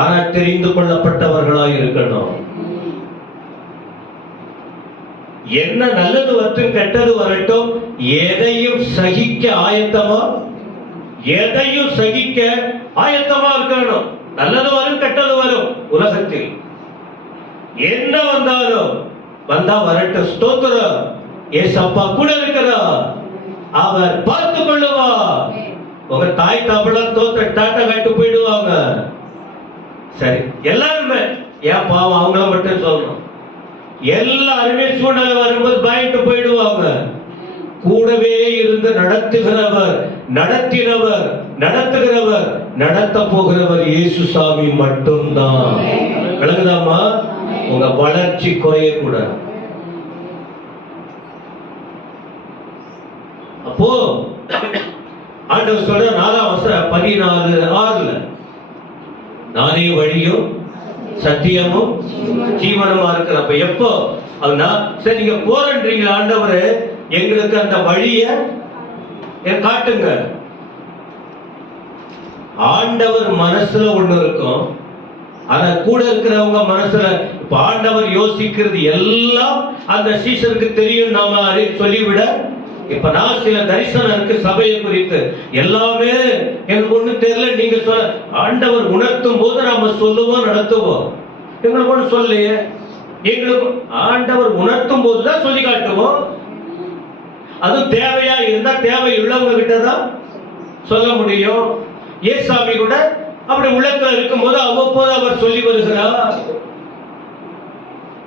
ஆனா தெரிந்து கொள்ளப்பட்டவர்களாய் இருக்கணும். என்ன நல்லது வரட்டும் கெட்டது வரட்டும், எதையும் சகிக்க ஆயத்தமா, எதையும் சகிக்க ஆயத்தமா இருக்கணும். நல்லது வரும் கெட்டது வரும், உலகத்தில் என்ன வந்தாலும் வந்தா வரட்டும், ஸ்தோத்திரம். ஏசப்பா கூட இருக்கிறார், அவர் பார்த்து கொள்ளுவா. உங்க தாய் தாப்பெல்லாம் தோத்த டாட்டா காட்டு போயிடுவாங்க. சரி, எல்லாருமே ஏன் பாவம் அவங்கள மட்டும் சொல்லணும்? எல்லாருமே சூழ்நிலை வரும்போது பயந்து போயிடுவாங்க. கூடவே இருந்து நடத்துகிறவர், நடத்தினவர், நடத்துகிறவர், நடத்த போகிறவர் இயேசு சாமி மட்டும்தான். விளங்குதாமா? உங்க வளர்ச்சி குறையக்கூடாது. அப்போ ஆண்டவர் சொல்ற 4:14 நானே வழியும் சத்தியமும் ஜீவனமா இருக்கிற. அப்ப எப்போ சரி நீங்க போறீங்க ஆண்டவரே, எங்களுக்கு அந்த வழிய காட்டுங்க. ஆண்டவர் மனசுல ஒண்ணு இருக்கும், ஆனா கூட இருக்கிறவங்க மனசுல இப்ப ஆண்டவர் யோசிக்கிறது எல்லாம் அந்த சீசருக்கு தெரியும். நாம அதை சொல்லிவிட, இப்ப நான் சில தரிசனம் இருக்கு சபையை குறித்து, எல்லாமே எனக்கு ஒண்ணு தெரியல. நீங்க சொல்ல ஆண்டவர் உணர்த்தும் போது நாம சொல்லுவோம், நடத்துவோம். எங்களுக்கு ஒண்ணு சொல்லையே, எங்களுக்கு ஆண்டவர் உணர்த்தும் போதுதான் சொல்லி காட்டுவோம். அது தேவையா இருந்தா தேவை உள்ளவங்க கிட்டதான் சொல்ல முடியும். ஏசாமி கூட அப்படி உள்ளத்துல இருக்கும் போது அவ்வப்போது அவர் சொல்லி வருகிறார்.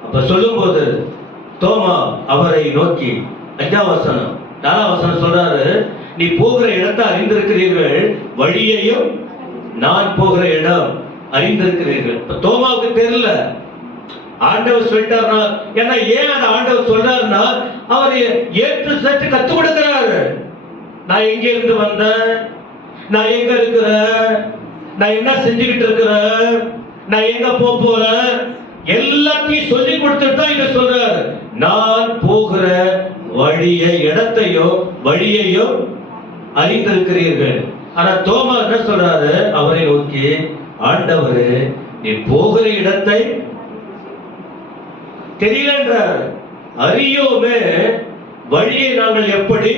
அப்ப சொல்லும் போது தோமா அவரை நோக்கி 5ஆம் வசனம் 4ஆம் வசனம் சொல்றாரு, நீ போகிற இடத்தை அறிந்திருக்கிறீர்கள், வழியையும் நான் போகிற இடம் அறிந்திருக்கிறீர்கள். தோமாவுக்கு தெரியல, ஆண்டவர் சொல்லிட்டாருன்னா. ஏன்னா ஏன் அந்த ஆண்டவர் சொல்றாருன்னா, அவர் ஏற்று சற்று கத்து கொடுக்கிறாரு. நான் எங்க இருந்து வந்தேன், நான் எங்க இருக்கிறேன், நான் என்ன செஞ்சுக்கிட்டு இருக்கிறேன், நான் எங்க போறேன், எல்லாத்தையும் சொல்லி கொடுத்துட்டு தான் இதை சொல்றாரு. நான் போகிற வழியை, இடத்தையோ வழியையோ அறிந்திருக்கிறீர்கள். ஆனா தோமா என்ன சொல்றாரு, அவரை நோக்கி, ஆண்டவரே நீ போகிற இடத்தை தெரியலன்றார். அறியோமே வழியை நாங்கள் எப்படி?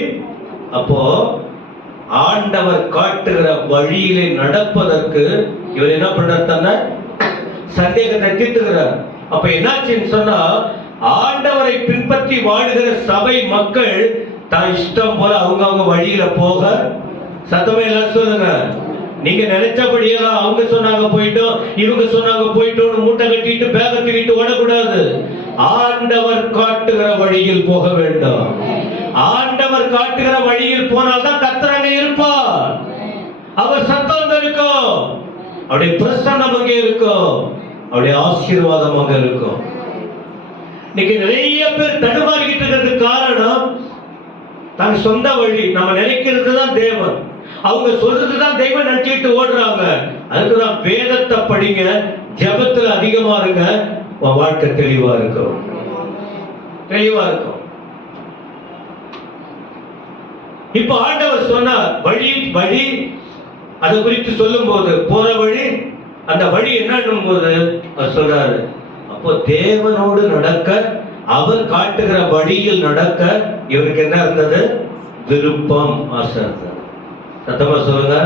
அப்போ ஆண்டவர் காட்டுகிற வழியிலே நடப்பதற்கு இவர் என்ன பண்றார்? சந்தேகத்தை தீர்த்துகிறார். அப்ப என்னாச்சுன்னு சொன்னா, ஆண்டவரை பின்பற்றி வாழுகிற சபை மக்கள் தான் இஷ்டம் போல அவங்க வழியில போக, சத்தமே எல்லாம் சொல்லுங்க, நீங்க நினைச்சபடியெல்லாம் அவங்க சொன்னாங்க போயிட்டோம், இவங்க சொன்னாங்க போயிட்டோம், மூட்டை கட்டிட்டு பேக தூக்கிட்டு ஓடக்கூடாது. ஆண்டவர் காட்டுகிற வழியில் போக வேண்டும். ஆண்டவர் காட்டுகிற வழியில் போனால்தான் கர்த்தர் அங்கே இருப்பார். அவர் சத்தம் இருக்கும், அவருடைய பிரசன்னம் அங்கே இருக்கும், அவருடைய ஆசீர்வாதம் அங்கே இருக்கும். இன்னைக்கு நிறைய பேர் தடுமாறிக்கிட்டு இருக்கிறதுக்கு காரணம், தன் சொந்த வழி நம்ம நினைக்கிறது தான் தேவன், அவங்க சொல்றதுதான் தெய்வம் நினைச்சிட்டு ஓடுறாங்க. அதுக்குதான் வேதத்தை படிங்க, ஜெபத்துல அதிகமா இருங்க, உன் வாழ்க்கை தெளிவா இருக்கும், தெளிவா இருக்கும். இப்ப ஆண்டவர் சொன்னார் வழி, வழி அதை குறித்து சொல்லும் போது போற வழி, அந்த வழி என்னன்னும் போது அவர் சொல்றாரு, அப்போ தேவனோடு நடக்க, அவர் காட்டுகிற வழியில் நடக்க இவருக்கு என்ன இருந்தது? விருப்பம், ஆசை இருந்தது. சத்தமா சொல்லுங்க.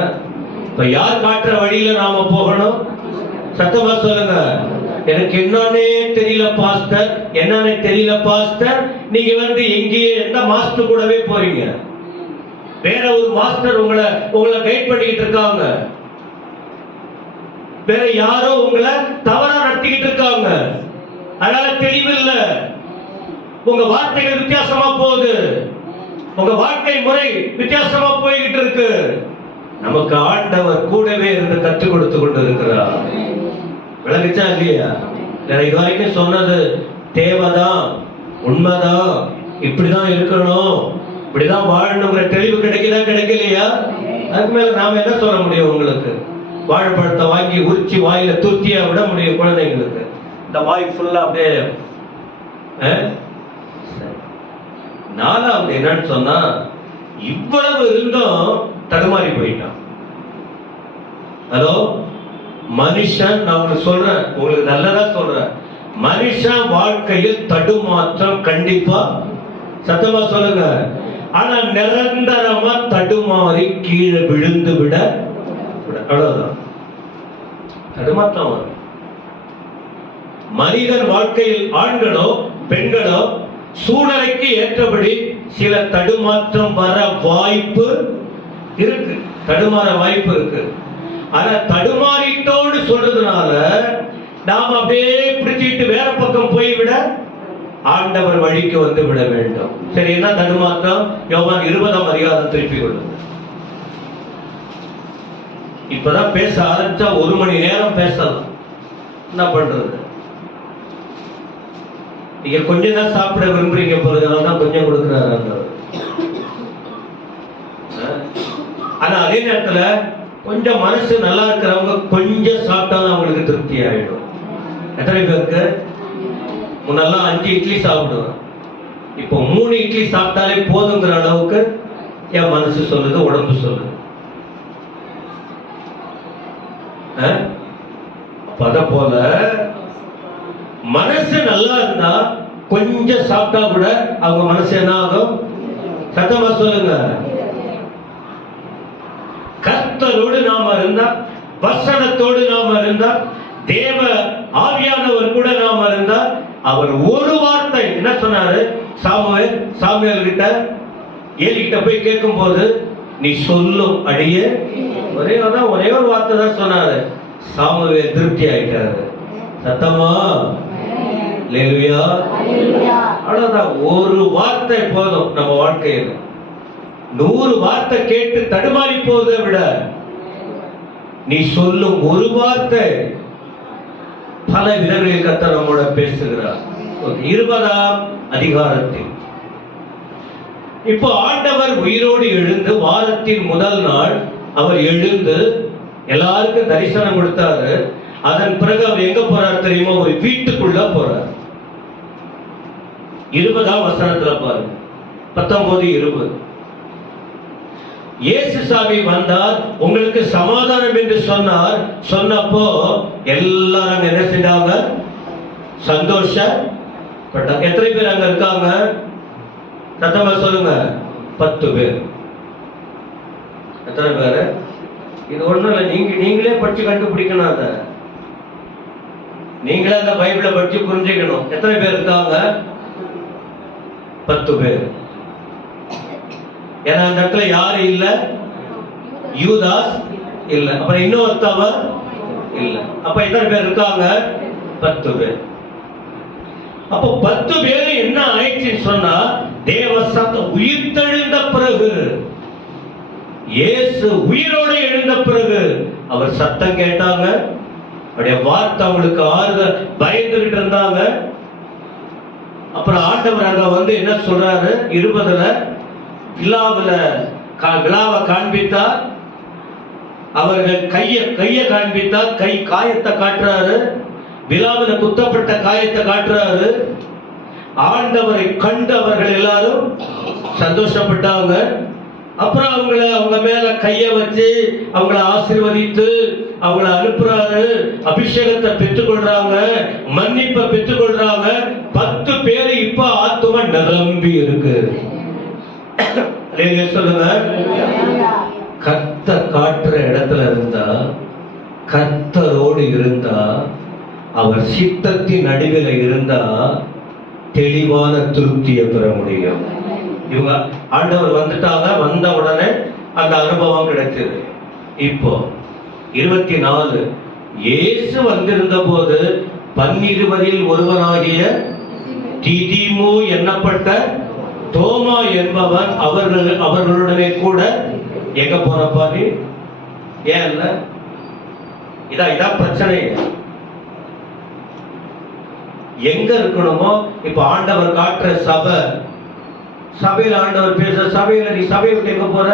இப்ப யார் காட்டுற வழியில நாம போகணும்? சத்தமா சொல்லுங்க. எனக்கு என்னன்னே தெரியல பாஸ்டர், என்னன்னே தெரியல பாஸ்டர். நீங்க எங்கேயே எந்த மாஸ்டர் கூடவே போறீங்க, வேற ஒரு மாஸ்டர் உங்களை கைட் பண்ணிக்கிட்டு இருக்காங்க, வேற யாரோ உங்களை தவறா நடத்திக்கிட்டு இருக்காங்க, அதனால தெளிவில்லை, உங்க வார்த்தைகள் வித்தியாசமா போகுது, உங்க வாழ்க்கை முறை வித்தியாசமா போய்கிட்டு இருக்கு. நமக்கு ஆண்டவர் கூடவே இருந்து கற்றுக் கொடுத்து கொண்டு இருக்கிறார். விளங்குச்சா இல்லையா? இது வரைக்கும் சொன்னது தேவைதான், உண்மைதான், இப்படிதான் இருக்கணும், இப்படிதான் வாழணுங்கிற தெளிவு கிடைக்குதா கிடைக்கலையா? அதுக்கு மேல நாம என்ன சொல்ல முடியும் உங்களுக்கு? வாழைப்பழத்தை வாங்கி உரிச்சு வாயில துருத்தியா விட முடியும் குழந்தைங்களுக்கு. இந்த வாய் ஃபுல்லா அப்படியே. நாலாவது என்னன்னு சொன்னா, இவ்வளவு இருந்தும் தடுமாறி போயிட்டான். ஹலோ, மனுஷன், நான் உங்களுக்கு சொல்றேன், உங்களுக்கு நல்லதா சொல்றேன், மனுஷன் வாழ்க்கையில் தடுமாற்றம் கண்டிப்பா, சத்தமா சொல்லுங்க. ஆனா நிரந்தரமா தடுமாறி கீழே விழுந்து விட, அவ்வளவுதான். தடுமாற்றம் வரும். மனிதன் வாழ்க்கையில் ஆண்களோ பெண்களோ சூழ்நிலைக்கு ஏற்றபடி சில தடுமாற்றம் வர வாய்ப்பு இருக்கு, தடுமாற வாய்ப்பு இருக்கு. ஆனா தடுமாறிட்டோடு சொல்றதுனால நாம் அப்படியே பிடிச்சிட்டு வேற பக்கம் போய்விட ஆண்டவர் வழிக்கு வந்து விட வேண்டும். சரி, என்ன தடுமாற்றம்? யோவான் 20ஆம் அதிகாரம் திருப்பி கொள்ளுங்க. இப்பதான் பேச ஆரம்பிச்சா 1 மணி நேரம் பேசலாம். என்ன பண்றது? நீங்க கொஞ்சம் தான் சாப்பிட விரும்புறீங்க போறது, அதனாலதான் கொஞ்சம் கொடுக்குறாரு. ஆனா அதே நேரத்துல கொஞ்சம் மனசு நல்லா இருக்கிறவங்க கொஞ்சம் சாப்பிட்டாலும் அவங்களுக்கு திருப்தி ஆயிடும். எத்தனை பேருக்கு? முன்னெல்லாம் 5 இட்லி சாப்பிடுவேன், இப்போ 3 இட்லி சாப்பிட்டாலே போதுங்கிற அளவுக்கு என் மனசு சொல்லுது, உடம்பு சொல்லுது. அத போல மனசு நல்லா இருந்தா கொஞ்சம் சாப்பிட்டா கூட அவங்க மனசு என்ன ஆகும்? சத்தமா சொல்லுங்க. கர்த்தரோடு நாம இருந்தா, வசனத்தோடு நாம இருந்தா, தேவ ஆவியானவர் கூட நாம இருந்தா, அவர் ஒரு வார்த்தை என்ன சொன்னாரு? சாமுவேல் கிட்ட, ஏலி கிட்ட போய் கேட்கும் போது, நீ சொல்லும் அடியே ஒரே ஒரு வார்த்தை தான் சொன்னாரு. சாமுவேல் திருப்தி ஆயிட்டாரு. சத்தமா அல்லேலூயா. அவ்வளவுதான், ஒரு வார்த்தை போதும். நம்ம வாழ்க்கையில் 100 வார்த்தை கேட்டு தடுமாறி போவதை விட நீ சொல்லும் ஒரு வார்த்தை பல விதங்களில் கர்த்தர் நம்மோட பேசுகிறார். 20ஆம் அதிகாரத்தில் இப்போ ஆண்டவர் உயிரோடு எழுந்து, வாரத்தின் முதல் நாள் அவர் எழுந்து எல்லாருக்கும் தரிசனம் கொடுத்தாரு. அதன் பிறகு அவர் எங்க போறார் தெரியுமா? ஒரு வீட்டுக்குள்ள போறார். 20ஆம் வசனத்துல பாருங்க, 19-20. இயேசு சாமி வந்தார், உங்களுக்கு சமாதானம் என்று சொன்னார். சொன்னப்போ எல்லாரும் என்ன செஞ்சாங்க? சந்தோஷப்பட்டாங்க. எத்தனை பேர் அங்க இருக்காங்க? சத்தமா சொல்லுங்க. 10 பேர். எத்தனை பேரு? இது ஒண்ணும் இல்லை, நீங்களே படிச்சு கண்டுபிடிக்கணும். அத நீங்களே அந்த பைபிளை படிச்சு புரிஞ்சுக்கணும். எத்தனை பேர் இருக்காங்க? 10 பேர். ஏன்னா அந்த இடத்துல யாரு இல்ல? யூதாஸ் இல்ல, அப்புறம் இன்னொருத்தவர் இல்ல. அப்ப எத்தனை பேர் இருக்காங்க? 10 பேர். அப்போ 10 பேர் என்ன ஆயிடுச்சுன்னு சொன்னா, தேவ சத்தம் உயிர்த்தெழுந்த பிறகு, இயேசு உயிரோடு எழுந்த பிறகு அவர் சத்தம் கேட்டாங்க. அவருடைய வார்த்தை அவங்களுக்கு ஆறுதல். பயந்துகிட்டு இருந்தாங்க. அப்புறம் ஆண்டவர் அங்க வந்து என்ன சொல்றாரு? 20ல விழாவை காண்பித்தார். அவர்கள் கைய காண்பித்தார். கை காயத்தை காட்டுறாரு. விழாவில் குத்தப்பட்ட காயத்தை காட்டுறாரு. ஆண்டவரை கண்டு அவர்கள் எல்லாரும் சந்தோஷப்பட்டாங்க. அப்புறம் அவங்க மேல கைய வச்சு அவங்கள ஆசீர்வதித்து அவங்கள அனுப்புறாரு. அபிஷேகத்தை பெற்றுக்கொள்றாங்க, மன்னிப்பை பெற்றுக்கொள்றாங்க. 10 பேரு இப்ப ஆத்தும நிரம்பி இருக்கு. சொல்லுங்க. கர்த்தர் காட்டுற இடத்துல இருந்தா, கர்த்தரோடு இருந்தா, அவர் சித்தத்தின் நடுவில் இருந்தா தெளிவான திருப்தியை பெற முடியும். இவங்க ஆண்டவர் வந்துட்டாங்க. வந்த உடனே அந்த அனுபவம் கிடைச்சது. இப்போ 24, இயேசு வந்திருந்த போது 12 ஒருவனாகிய திதிமு எண்ணப்பட்ட தோமா என்பவன் அவர்களுடனே கூட எங்க போறப்பாரு? ஏன் இல்ல? இதான் பிரச்சனை. எங்க இருக்கணுமோ, இப்ப ஆண்டவர் காட்டுற சபையில ஆண்டவர் பேச, சபையில நீ சபையை விட்டு எங்க போற?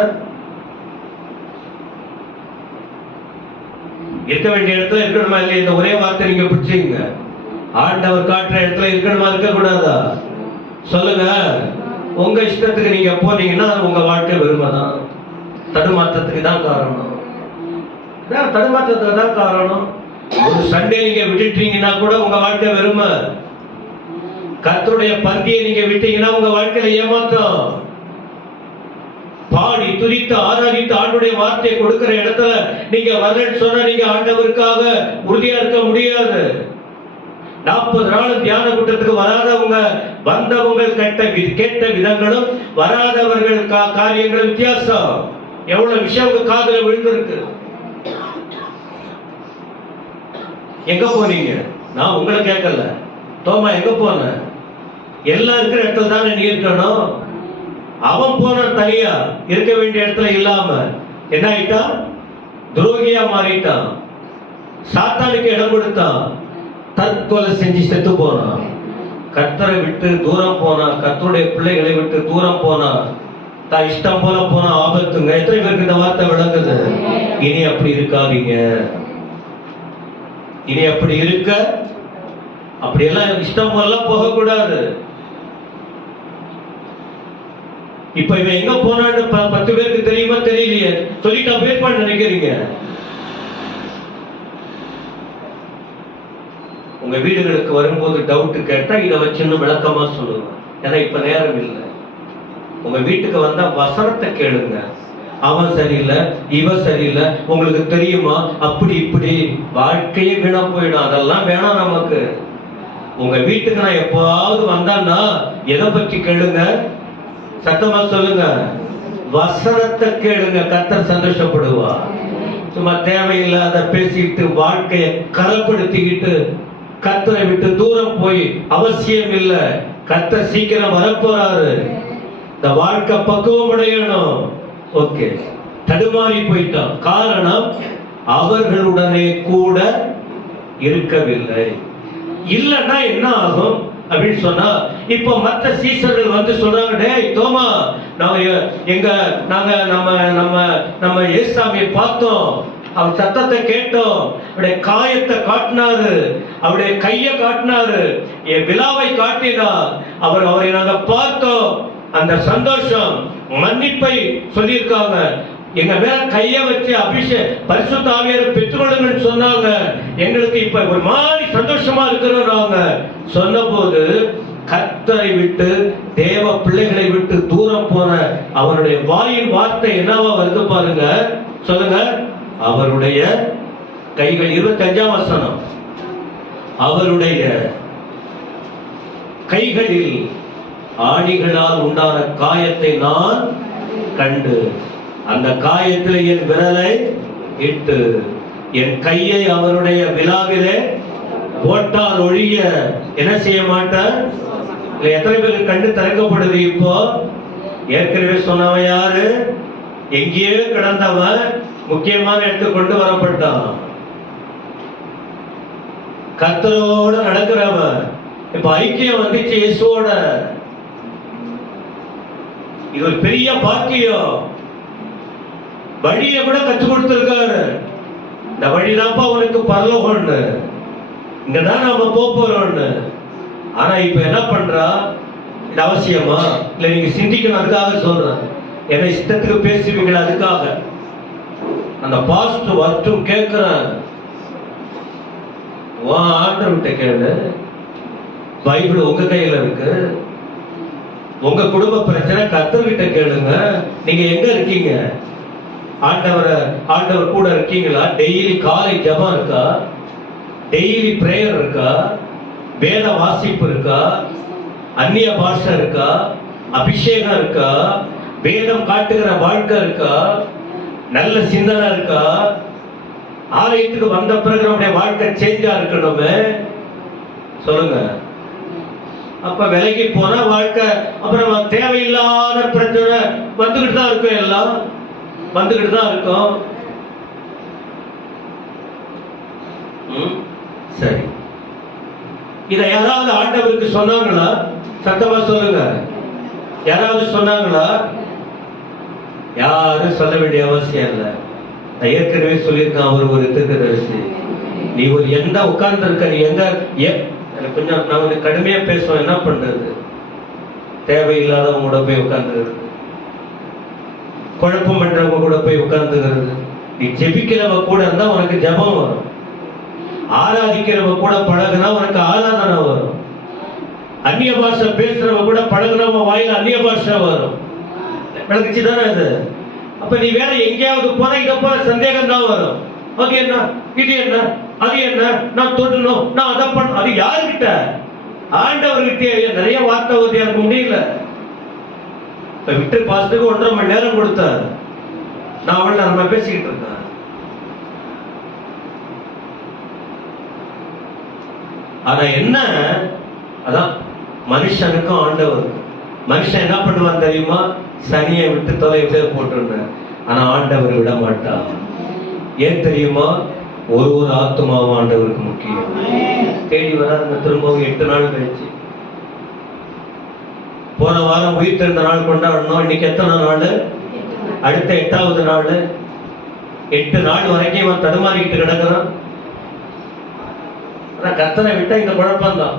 இருக்க வேண்டிய இடத்துல இருக்கணுமா இல்லையா? இந்த ஒரே வார்த்தை நீங்க பிடிச்சிங்க. ஆண்டவர் காட்டுற இடத்துல இருக்கணுமா இருக்க கூடாதா? சொல்லுங்க. உங்க இஷ்டத்துக்கு நீங்க போனீங்கன்னா உங்க வாழ்க்கை வெறுமைதான். தடுமாற்றத்துக்கு தான் காரணம். தடுமாற்றத்துக்கு தான் காரணம். ஒரு சண்டே நீங்க விட்டுட்டீங்கன்னா கூட உங்க வாழ்க்கை வெறுமை. கர்த்தருடைய பந்தியை நீங்க விட்டீங்கன்னா உங்க வாழ்க்கையில ஏமாற்றம். பாடி துதித்து ஆராதித்து ஆண்டுடைய வார்த்தையை கொடுக்கிற இடத்துல நீங்க வரலன்னு சொன்னா நீங்க ஆண்டவருக்காக உறுதியா இருக்க முடியாது. 40 நாள் தியான கூட்டத்துக்கு வராதவங்க வந்தவங்க கேட்ட விதங்களும் வராதவர்கள் காரியங்களும் வித்தியாசம். எவ்வளவு விஷயம் உங்க காதுல விழுந்திருக்கு. எங்க போனீங்க? நான் உங்களை கேட்கல. தோமா எங்க போன? எல்லாம் இருக்கிற இடத்துல தானே நீ இருக்கணும். அவன் போன தனியா இருக்க வேண்டிய இடத்துல இல்லாம என்ன ஆயிட்டான்? துரோகியா மாறிட்டான். சாத்தானுக்கு இடம் கொடுத்தான். தற்கொலை செஞ்சு செத்து போனான். கர்த்தரை விட்டு தூரம் போனா, கர்த்தருடைய பிள்ளைகளை விட்டு தூரம் போனா, தான் இஷ்டம் போல போனா ஆபத்துங்க. எத்தனை பேருக்கு இந்த வார்த்தை விளங்குது? இனி அப்படி இருக்காதீங்க. இனி அப்படி இருக்க, அப்படியெல்லாம் இஷ்டம் போலாம் போகக்கூடாது. இப்ப இவன் எங்க போனான்னு 10 பேருக்கு தெரியுமா தெரியலையே? சொல்லிட்டா போயிருப்பான்னு நினைக்கிறீங்க? உங்க வீடுகளுக்கு வரும்போது டவுட் கேட்டா இதை வச்சுன்னு விளக்கமா சொல்லுங்க. ஏன்னா இப்ப நேரம் இல்லை. உங்க வீட்டுக்கு வந்தா வசனத்தை கேளுங்க. அவன் சரியில்லை, இவ சரியில்லை, உங்களுக்கு தெரியுமா, அப்படி இப்படி வாழ்க்கையே வீணா போயிடும். அதெல்லாம் வேணாம் நமக்கு. உங்க வீட்டுக்கு நான் எப்போவாவது வந்தான்னா எதை பற்றி கேளுங்க? சத்தமா சொல்லுங்க. வசனத்தை கேளுங்க. கர்த்தர் சந்தோஷப்படுவா. சும்மா தேவையில்லாத பேசிட்டு வாழ்க்கையை கலப்படுத்திக்கிட்டு கர்த்தரை விட்டு தூரம் போய் அவசியம் இல்லை. கர்த்தர் சீக்கிரம் வரப்போறாரு. இந்த வாழ்க்கை பக்குவம் அடையணும். ஓகே, தடுமாறி போயிட்டான். காரணம் அவர்களுடனே கூட இருக்கவில்லை. இல்லன்னா என்ன ஆகும் அப்படின்னு சொன்னா, இப்போ மற்ற சீசர்கள் வந்து சொல்றாங்க, டேய் தோமா, நாங்க நம்ம ஏசாமியை பார்த்தோம், அவர் சத்தத்தை கேட்டோம், அவருடைய காயத்தை காட்டினாரு, அவருடைய கையை காட்டினாரு, என் விழாவை காட்டினார், அவரை நாங்க பார்த்தோம். அந்த சந்தோஷம் மன்னிப்பை சொல்லியிருக்காங்க. எங்க மேல கைய வச்சு பரிசுத்த ஆவியாரை பெற்றுக்கொள்ளுங்கன்னு சொன்னாங்க. எங்களுக்கு இப்ப ஒரு மாதிரி சந்தோஷமா இருக்கிறோம். சொன்ன போது கர்த்தரை விட்டு தேவ பிள்ளைகளை விட்டு தூரம் போன அவருடைய வாயின் வார்த்தை என்னவா வருது பாருங்க. சொல்லுங்க. அவருடைய கைகள் 25ஆம் வசனம். அவருடைய கைகளில் ஆணிகளால் உண்டான காயத்தை நான் கண்டு அந்த காயத்தில் என் விரலை இட்டு என் கையை அவருடைய விழாவிலே போட்டால் ஒழிய என்ன செய்ய மாட்டார். எத்தனை பேருக்கு கண்டு திறக்கப்படுது? இப்போ ஏற்கனவே சொன்னவன் யாரு? எங்கேயோ கிடந்தவன் முக்கியமான இடத்துக்கு கொண்டு வரப்பட்டான். கர்த்தரோட நடக்கிறவன் இப்ப ஐக்கியம் வந்துச்சு இயேசுவோட. இது ஒரு பெரிய பாக்கியம். வழியை கூட கற்றுக் கொடுத்திருக்காரு. இந்த வழிதான்ப்பா உனக்கு பரலோகம்னு, இங்கதான் நாம போறோம்னு. ஆனா இப்ப என்ன பண்றா? இது அவசியமா இல்ல நீங்க சிந்திக்கணும், அதுக்காக சொல்றேன். என்ன இஷ்டத்துக்கு பேசுவீங்களா? அதுக்காக அந்த பாஸ்ட் வட்டும் கேட்கிறேன். ஆண்டவர் விட்ட கேளு. பைபிள் உங்க கையில இருக்கு. உங்க குடும்ப பிரச்சனை கர்த்தர்கிட்ட கேளுங்க. நீங்க எங்க இருக்கீங்க? ஆண்டவர் கூட இருக்கீங்களா? டெய்லி காலை ஜெபம் இருக்கா? டெய்லி பிரேயர் இருக்கா? வேத வாசிப்பு இருக்கா? அந்நிய பாஷை இருக்கா? அபிஷேகம் இருக்கா? வேதம் காட்டுகிற வாழ்க்கை இருக்கா? நல்ல சிந்தனை இருக்கா? ஆலயத்துக்கு வந்த பிறகு நம்முடைய வாழ்க்கை சேஞ்சா இருக்கணுமே. சொல்லுங்க. அப்ப விலகி போன வாழ்க்கை அப்புறம் தேவையில்லாத பிரச்சனை வந்துகிட்டு தான் இருக்கும். எல்லாம் வந்துகிட்டு தான் இருக்கும். சரி, இதை யாராவது ஆண்டவருக்கு சொன்னாங்களா? சத்தமா சொல்லுங்க. யாராவது சொன்னாங்களா? யாரும் சொல்ல வேண்டிய அவசியம் இல்லை. நான் ஏற்கனவே சொல்லியிருக்கேன், அவர் ஒரு தீர்க்கதரிசி. நீ ஒரு எந்த உட்கார்ந்து இருக்க, நீ எங்க கொஞ்சம் நான் வந்து கடுமையா பேசுவேன், என்ன பண்றது? தேவையில்லாதவங்க கூட போய் உட்கார்ந்துக்கிறது, குழப்பம் பண்றவங்க கூட போய் உட்கார்ந்துக்கிறது. நீ ஜெபிக்கிறவங்க கூட இருந்தா உனக்கு ஜபம் வரும், ஆராதிக்கிறவங்க கூட பழகுனா உனக்கு ஆராதனை வரும், அந்நிய பாஷை பேசுறவங்க கூட பழகுனவங்க வாயில அந்நிய பாஷை வரும். விளக்குச்சுதானே அது? அப்ப நீ வேற எங்கேயாவது போற, இதை போற சந்தேகம் தான் வரும். அது என்ன, இது என்ன, அது என்ன, நான் தொடணும், நான் அதை பண்ண, அது யாருக்கிட்ட? ஆண்டவர்கிட்ட. நிறைய வார்த்தை வந்து எனக்கு முடியல. விட்டு பாசத்துக்கு 1.5 மணி நேரம் கொடுத்தார். நான் அவள் நம்ம பேசிக்கிட்டு இருந்தேன். ஆனா என்ன, அதான் மனுஷனுக்கும் ஆண்டவருக்கும். மனுஷன் என்ன பண்ணுவான் தெரியுமா? சனியை விட்டு தொலை பேர் போட்டு. ஆனா ஆண்டவர் விட மாட்டான். ஏன் தெரியுமா? ஒரு ஆத்மாவும் ஆண்டவருக்கு முக்கியம். தேடி வராதுங்க. திரும்பவும் 8 நாள் கழிச்சு, போன வாரம் உயிர்த்தெழுந்த நாள் கொண்டாடணும். இன்னைக்கு எத்தனை நாள்? அடுத்த 8வது நாள். 8 நாள் வரைக்கும் இவன் தடுமாறிக்கிட்டு கிடக்குறான். ஆனா கர்த்தரை விட்டா இந்த குழப்பம்தான்.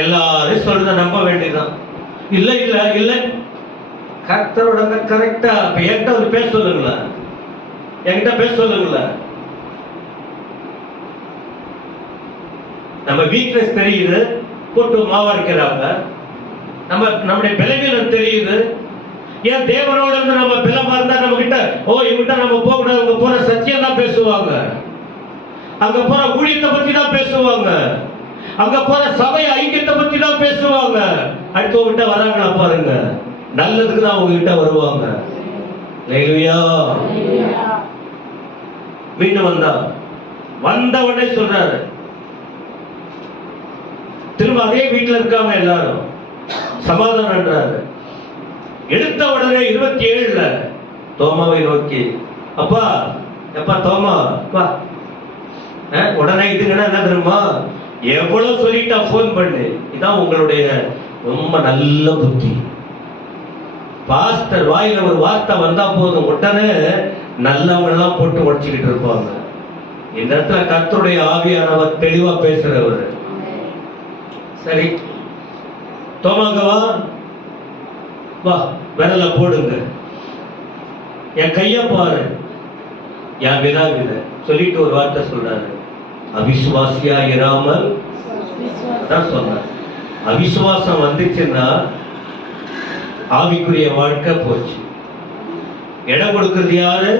எல்லாரும் சொல்றத நம்ப வேண்டியதான். இல்ல இல்ல இல்ல, கர்த்தரோட கரெக்டா. என்கிட்ட வந்து பேச சொல்லுங்களேன், என்கிட்ட பேச சொல்லுங்களேன். நம்ம வீக்னஸ் தெரியுது, போட்டு மாவரைக்கிறாங்க. நம்முடைய பலவீனம் தெரியுது. ஏன் தேவனோட இருந்து நம்ம பலமா இருந்தா நம்ம கிட்ட, இவங்கிட்ட நம்ம போக கூடாது, அவங்க போற சத்தியம் தான் பேசுவாங்க, அங்க போற ஊழியத்தை பத்தி தான் பேசுவாங்க, அங்க போற சபை ஐக்கியத்தை பத்தி தான் பேசுவாங்க. அடுத்து உங்ககிட்ட வராங்களா பாருங்க, நல்லதுக்கு தான் உங்ககிட்ட வருவாங்க. ஹல்லேலூயா. மீண்டும் வந்தவனே சொல்றாரு, திரும்ப அதே வீட்டுல இருக்காங்க எல்லாரும், சமாதானம்ன்றாரு. எடுத்த உடனே 27ல தோமாவை நோக்கி, அப்பா எப்பா தோமா அப்பா, உடனே இதுங்கன்னா என்ன தெரியுமா? எவ்வளவு சொல்லிட்டா போன் பண்ணு. இதான் உங்களுடைய ரொம்ப நல்ல புத்தி. பாஸ்டர் வாயில ஒரு வார்த்தை வந்தா போதும், உடனே நல்லவங்க எல்லாம் போட்டு உடைச்சுக்கிட்டு இருப்பாங்க. இந்த இடத்துல கர்த்தருடைய ஆவியானவர் தெளிவா பேசுறவர். சரி தோமாங்கவா, வா விரல போடுங்க, என் கைய பாரு, என் வினாவில சொல்லிட்டு ஒரு வார்த்தை சொல்றாரு, அவிசுவாசியா இராமல் தான் சொன்னார். அவிசுவாசம் வந்துச்சுன்னா ஆவிக்குரிய வாழ்க்கை போச்சு. இடம் கொடுக்கிறது யாரு?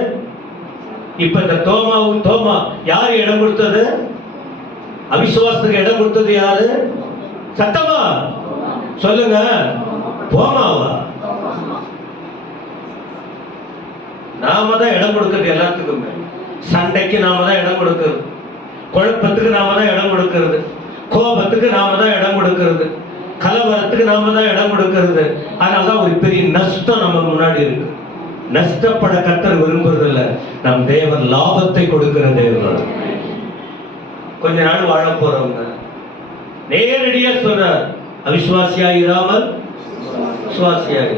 இப்ப இந்த தோமா யாரு இடம் கொடுத்தது? அவிசுவாசத்துக்கு இடம் கொடுத்தது யாரு? சத்தமா சொல்லுங்க. தோமாவா? நாம தான் இடம் கொடுக்கிறது எல்லாத்துக்குமே. சண்டைக்கு நாம தான் இடம் கொடுக்கிறது, குழப்பத்துக்கு நாம தான் இடம் கொடுக்கிறது, கோபத்துக்கு நாம தான் இடம் கொடுக்கிறது, கலவரத்துக்கு நாம தான் இடம் கொடுக்கிறது. அதனாலதான் ஒரு பெரிய நஷ்டம் நம்ம முன்னாடி இருக்கு. நஷ்டப்பட கர்த்தர் விரும்புறதில்ல. நம் தேவன் லாபத்தை கொடுக்கிற தேவன். கொஞ்ச நாள் வாழ போறவங்க நேரடியா சொல்றார், அவிசுவாசியா இராமல் விசுவாசியாக.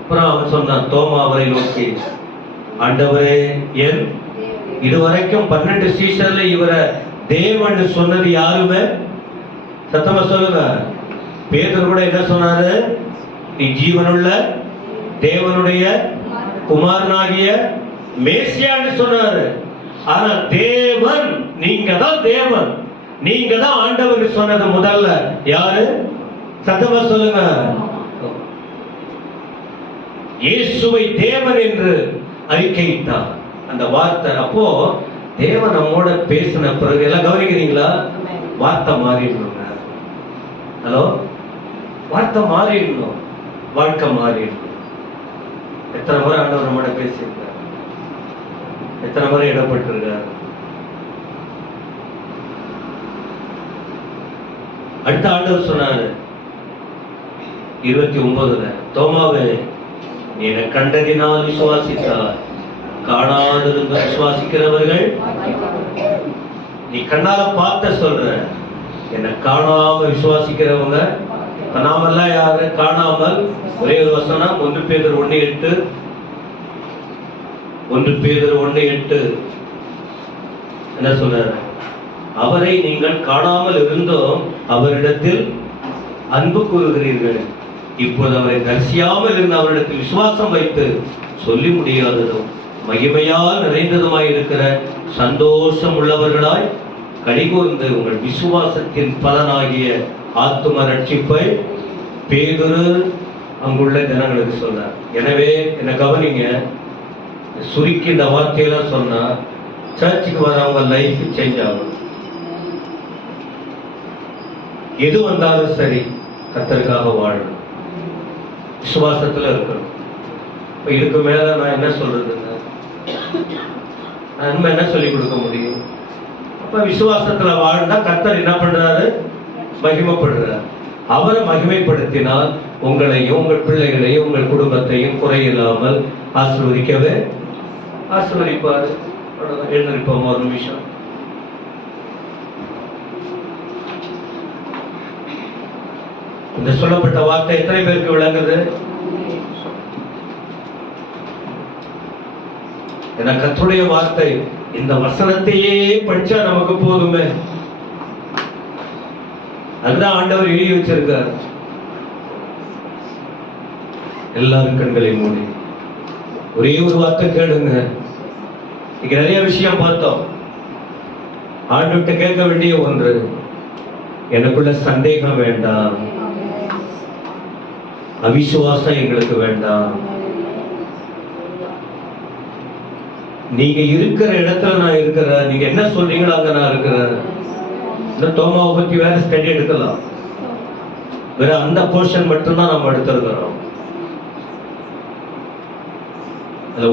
அப்புறம் அவன் சொன்னான், தோமா அவரை நோக்கி, ஆண்டவரே, என் இதுவரைக்கும் 12 சீசன்ல இவரை தேவன் சொன்னது யாருமே? சத்தமா சொல்லுங்க. பேதுரு கூட என்ன சொன்னாரு? நீ ஜீவனுள்ள தேவனுடைய குமாரனாகிய மேசியான்னு சொன்னாரு. ஆனா தேவன், நீங்க தான் தேவன், நீங்க தான் ஆண்டவர் சொன்னது முதல்ல யாரு? சத்தமா சொல்லுங்க. இயேசுவை தேவன் என்று அறிக்கையிட்டார். அந்த வார்த்தை அப்போ தேவன் நம்மோட பேசின பிறகு எல்லாம் கவனிக்கிறீங்களா? வார்த்தை மாறிடணும். ஹலோ, வார்த்தை மாறிடணும், வாழ்க்கை மாறிடணும். எத்தனை முறை ஆண்டவர் நம்மோட பேசியிருக்கார், எத்தனை முறை இடப்பட்டிருக்கார். அடுத்த ஆண்டவர் சொன்னாரு 29ல, தோமாவே, நீ என்னை கண்டதினால் விசுவாசித்தார், காணாதிருந்து விசுவாசிக்கிறவர்கள். நீ கண்ணால பார்த்த சொல்ற, என்னை காணாம விசுவாசிக்கிறவங்க. நாமெல்லாம் யாரு? காணாமல். ஒரே ஒரு வசனம், 1 பேதுரு 1:8, 1 பேதுரு 1:8 என்ன சொல்றாரு? அவரை நீங்கள் காணாமல் இருந்தோம், அவரிடத்தில் அன்பு கூறுகிறீர்கள். இப்போது அவரை தரிசியாமல் இருந்த அவரிடத்தில் விசுவாசம் வைத்து சொல்லி முடியாததும் மகிமையால் நிறைந்ததுமாய் இருக்கிற சந்தோஷம் உள்ளவர்களாய் கடிகூர்ந்து உங்கள் விசுவாசத்தின் பலனாகிய ஆத்தும ரட்சிப்பை பேதுரு அங்குள்ள ஜனங்களுக்கு சொன்னார். எனவே என்ன கவனிங்க, சுருக்கி இந்த வார்த்தையெல்லாம் சொன்னா சர்ச்சுக்கு வரவங்க லைஃப் சேஞ்ச் ஆகும். எது வந்தாலும் சரி, கர்த்தருக்காக வாழணும், விசுவாசத்துல இருக்கணும். இப்ப இதுக்கு மேல நான் என்ன சொல்றதுங்க? நம்ம என்ன சொல்லி கொடுக்க முடியும்? அப்ப விசுவாசத்துல வாழ்ந்தா கர்த்தர் என்ன பண்றாரு? மகிமைப்படுறார். அவரை மகிமைப்படுத்தினால் உங்களையும் உங்கள் பிள்ளைகளையும் உங்கள் குடும்பத்தையும் குறையில்லாமல் ஆசீர்வதிக்கவே ஆசீர்வதிப்பாரு. எழுந்திருப்போம் ஒரு நிமிஷம். இந்த சொல்லப்பட்ட வார்த்தை எத்தனை பேருக்கு விளங்குது? என கர்த்தருடைய வார்த்தை, இந்த வசனத்தையே படிச்சா நமக்கு போதுமே. அதுதான் ஆண்டவர் எழுதி வச்சிருக்கார். எல்லாரும் கண்களை மூடி ஒரே ஒரு வார்த்தை கேளுங்க. இங்க நிறைய விஷயம் பார்த்தோம். ஆண்டவர்கிட்ட கேட்க வேண்டிய ஒன்று, எனக்குள்ள சந்தேகம் வேண்டாம், அவிசுவாசம் எங்களுக்கு வேண்டாம். நீங்க இருக்கிற இடத்துல நான் இருக்கிறேன், நீங்க என்ன சொல்றீங்களோ அங்க நான் இருக்கிறேன். இந்த தோமாவை பத்தி வேற ஸ்டடி எடுக்கலாம், வேற அந்த போர்ஷன் மட்டும்தான் நம்ம எடுத்திருக்கிறோம்.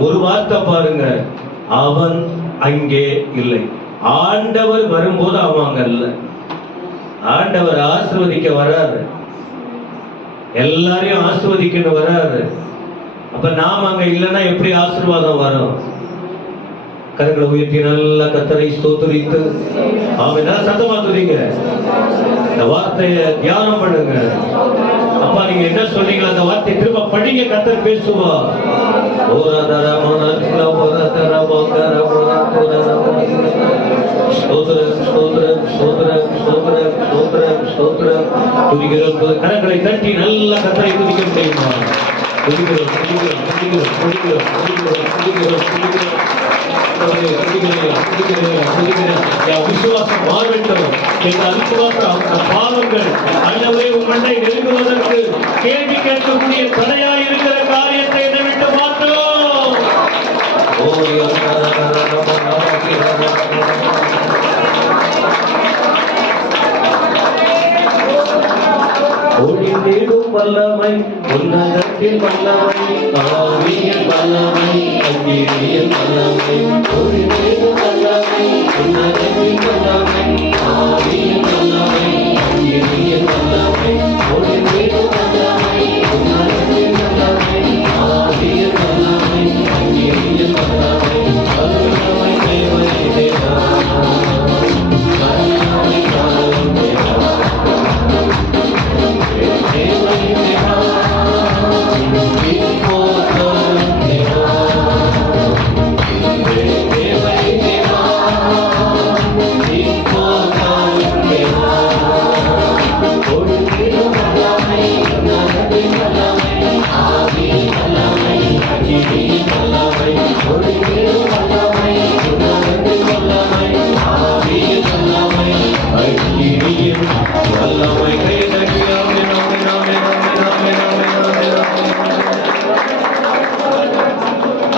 ஒரு வார்த்தை பாருங்க, அவன் அங்கே இல்லை. ஆண்டவர் வரும்போது அவன் அங்க இல்ல. ஆண்டவர் ஆசீர்வதிக்க வராரு, எல்லாரையும் ஆசீர்வதிக்கணும் வராரு. அப்ப நாம அங்க இல்லைன்னா எப்படி ஆசீர்வாதம் வரும்? கரங்களை உயர்த்தி நல்லா கர்த்தரை ஸ்தோத்திரித்து அவன் நல்லா சத்தமா துதிங்க. இந்த வார்த்தையை தியானம் பண்ணுங்க. அப்பா நீங்க என்ன சொன்னீங்களோ அந்த வார்த்தையை திரும்ப படிங்க. கர்த்தர் பேசுவா. கரங்களை தட்டி நல்லா கர்த்தரை துதிக்க முடியுமா? துதிக்கிறோம் துதிக்கிறோம் துதிக்கிறோம் துதிக்கிறோம் துதிக்கிறோம் துதிக்கிறோம். விசுவாசம் மாறட்டும். இந்த அவிசுவாசம் பாவங்கள் அல்லவே உங்களை நெருங்குவதற்கு கேள்வி கேட்கக்கூடிய தடையாய் இருக்கிற காரியத்தை என்னை விட்டு மாற்றோம். ஒளிந்திடும் வல்லமை, உன்னதத்தில் வல்லமை, ஆவியின் வல்லமை, அக்கினியின் வல்லமை. ஒளிந்திடும் வல்லமை, உன்னதத்தில் வல்லமை, ஆவியின் வல்லமை, அக்கினியின் வல்லமை. ஒளிந்திடும் வல்லமை, உன்னதத்தில் வல்லமை, ஆவியின் வல்லமை, அக்கினியின் வல்லமை. வல்லமை தேவனே தேவா, வல்லமை காலம் தேவா,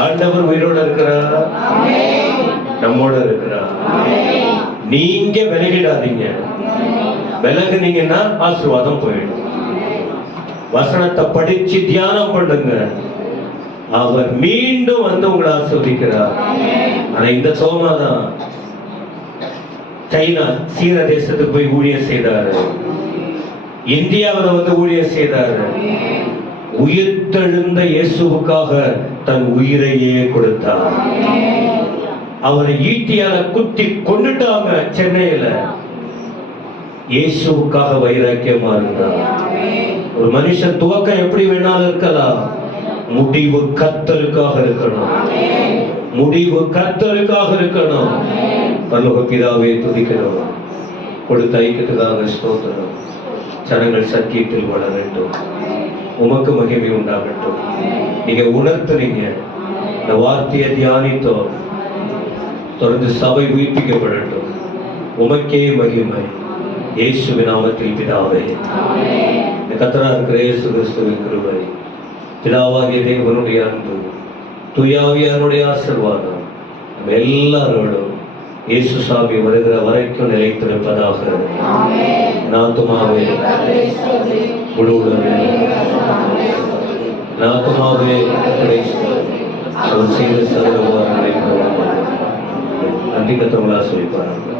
ஆண்டவர் உயிரோட இருக்கிறார், நம்மோட இருக்கிறார். நீங்க விலகிடாதீங்க. விலகுனீங்கன்னா ஆசீர்வாதம் போயிடும். வசனத்தை படிச்சு தியானம் பண்ணுங்க. அவர் மீண்டும் வந்து உங்களை ஆசீர்வதிக்கிறார். ஆனா இந்த தோமா தான் சைனா சீன தேசத்துக்கு போய் ஊழியம் செய்தாரு, இந்தியாவில் வந்து ஊழியம் செய்தாரு. உயிர்த்தெழுந்த இயேசுவுக்காக தன் உயிரையே கொடுத்தார். அவரை ஈட்டியால குத்தி கொண்டுட்டாங்க சென்னையில. இயேசுவுக்காக வைராக்கியமா இருந்தார். ஒரு மனுஷன் துவக்கம் எப்படி வேணாலும் இருக்கலாம், முடிவு கர்த்தருக்காக இருக்கணும். முடிவு கர்த்தருக்காக இருக்கணும். பரலோக பிதாவே துதிக்கிறோம். கொடுத்த ஐக்கியத்துக்காக ஸ்தோத்திரம். ஜனங்கள் சத்தியத்தில் வளரட்டும். உமக்கு மகிமை உண்டாகட்டும். நீங்க உணர்த்துறீங்க, இந்த வார்த்தையை தியானித்தோம். தொடர்ந்து சபை உயிர்ப்பிக்கப்படட்டும். உமக்கே மகிமை. இயேசுவின் நாமத்தில் பிதாவே. இந்த கர்த்தராக இருக்கிற இயேசு கிறிஸ்துவின் கிருபை, பிதாவாகிய தேவனுடைய அன்பு, தூயாவியாருடைய ஆசீர்வாதம் நம்ம எல்லாரோடும் இயேசு சாமி வருகிற வரைக்கும் நிலைத்திருப்பதாக. நாத்துமாவே முழு உலகமே, நாத்துமாவே அவர் செய்த சகல உபகாரங்களை நன்றி கத்தவங்களா சொல்லிப்பாரு.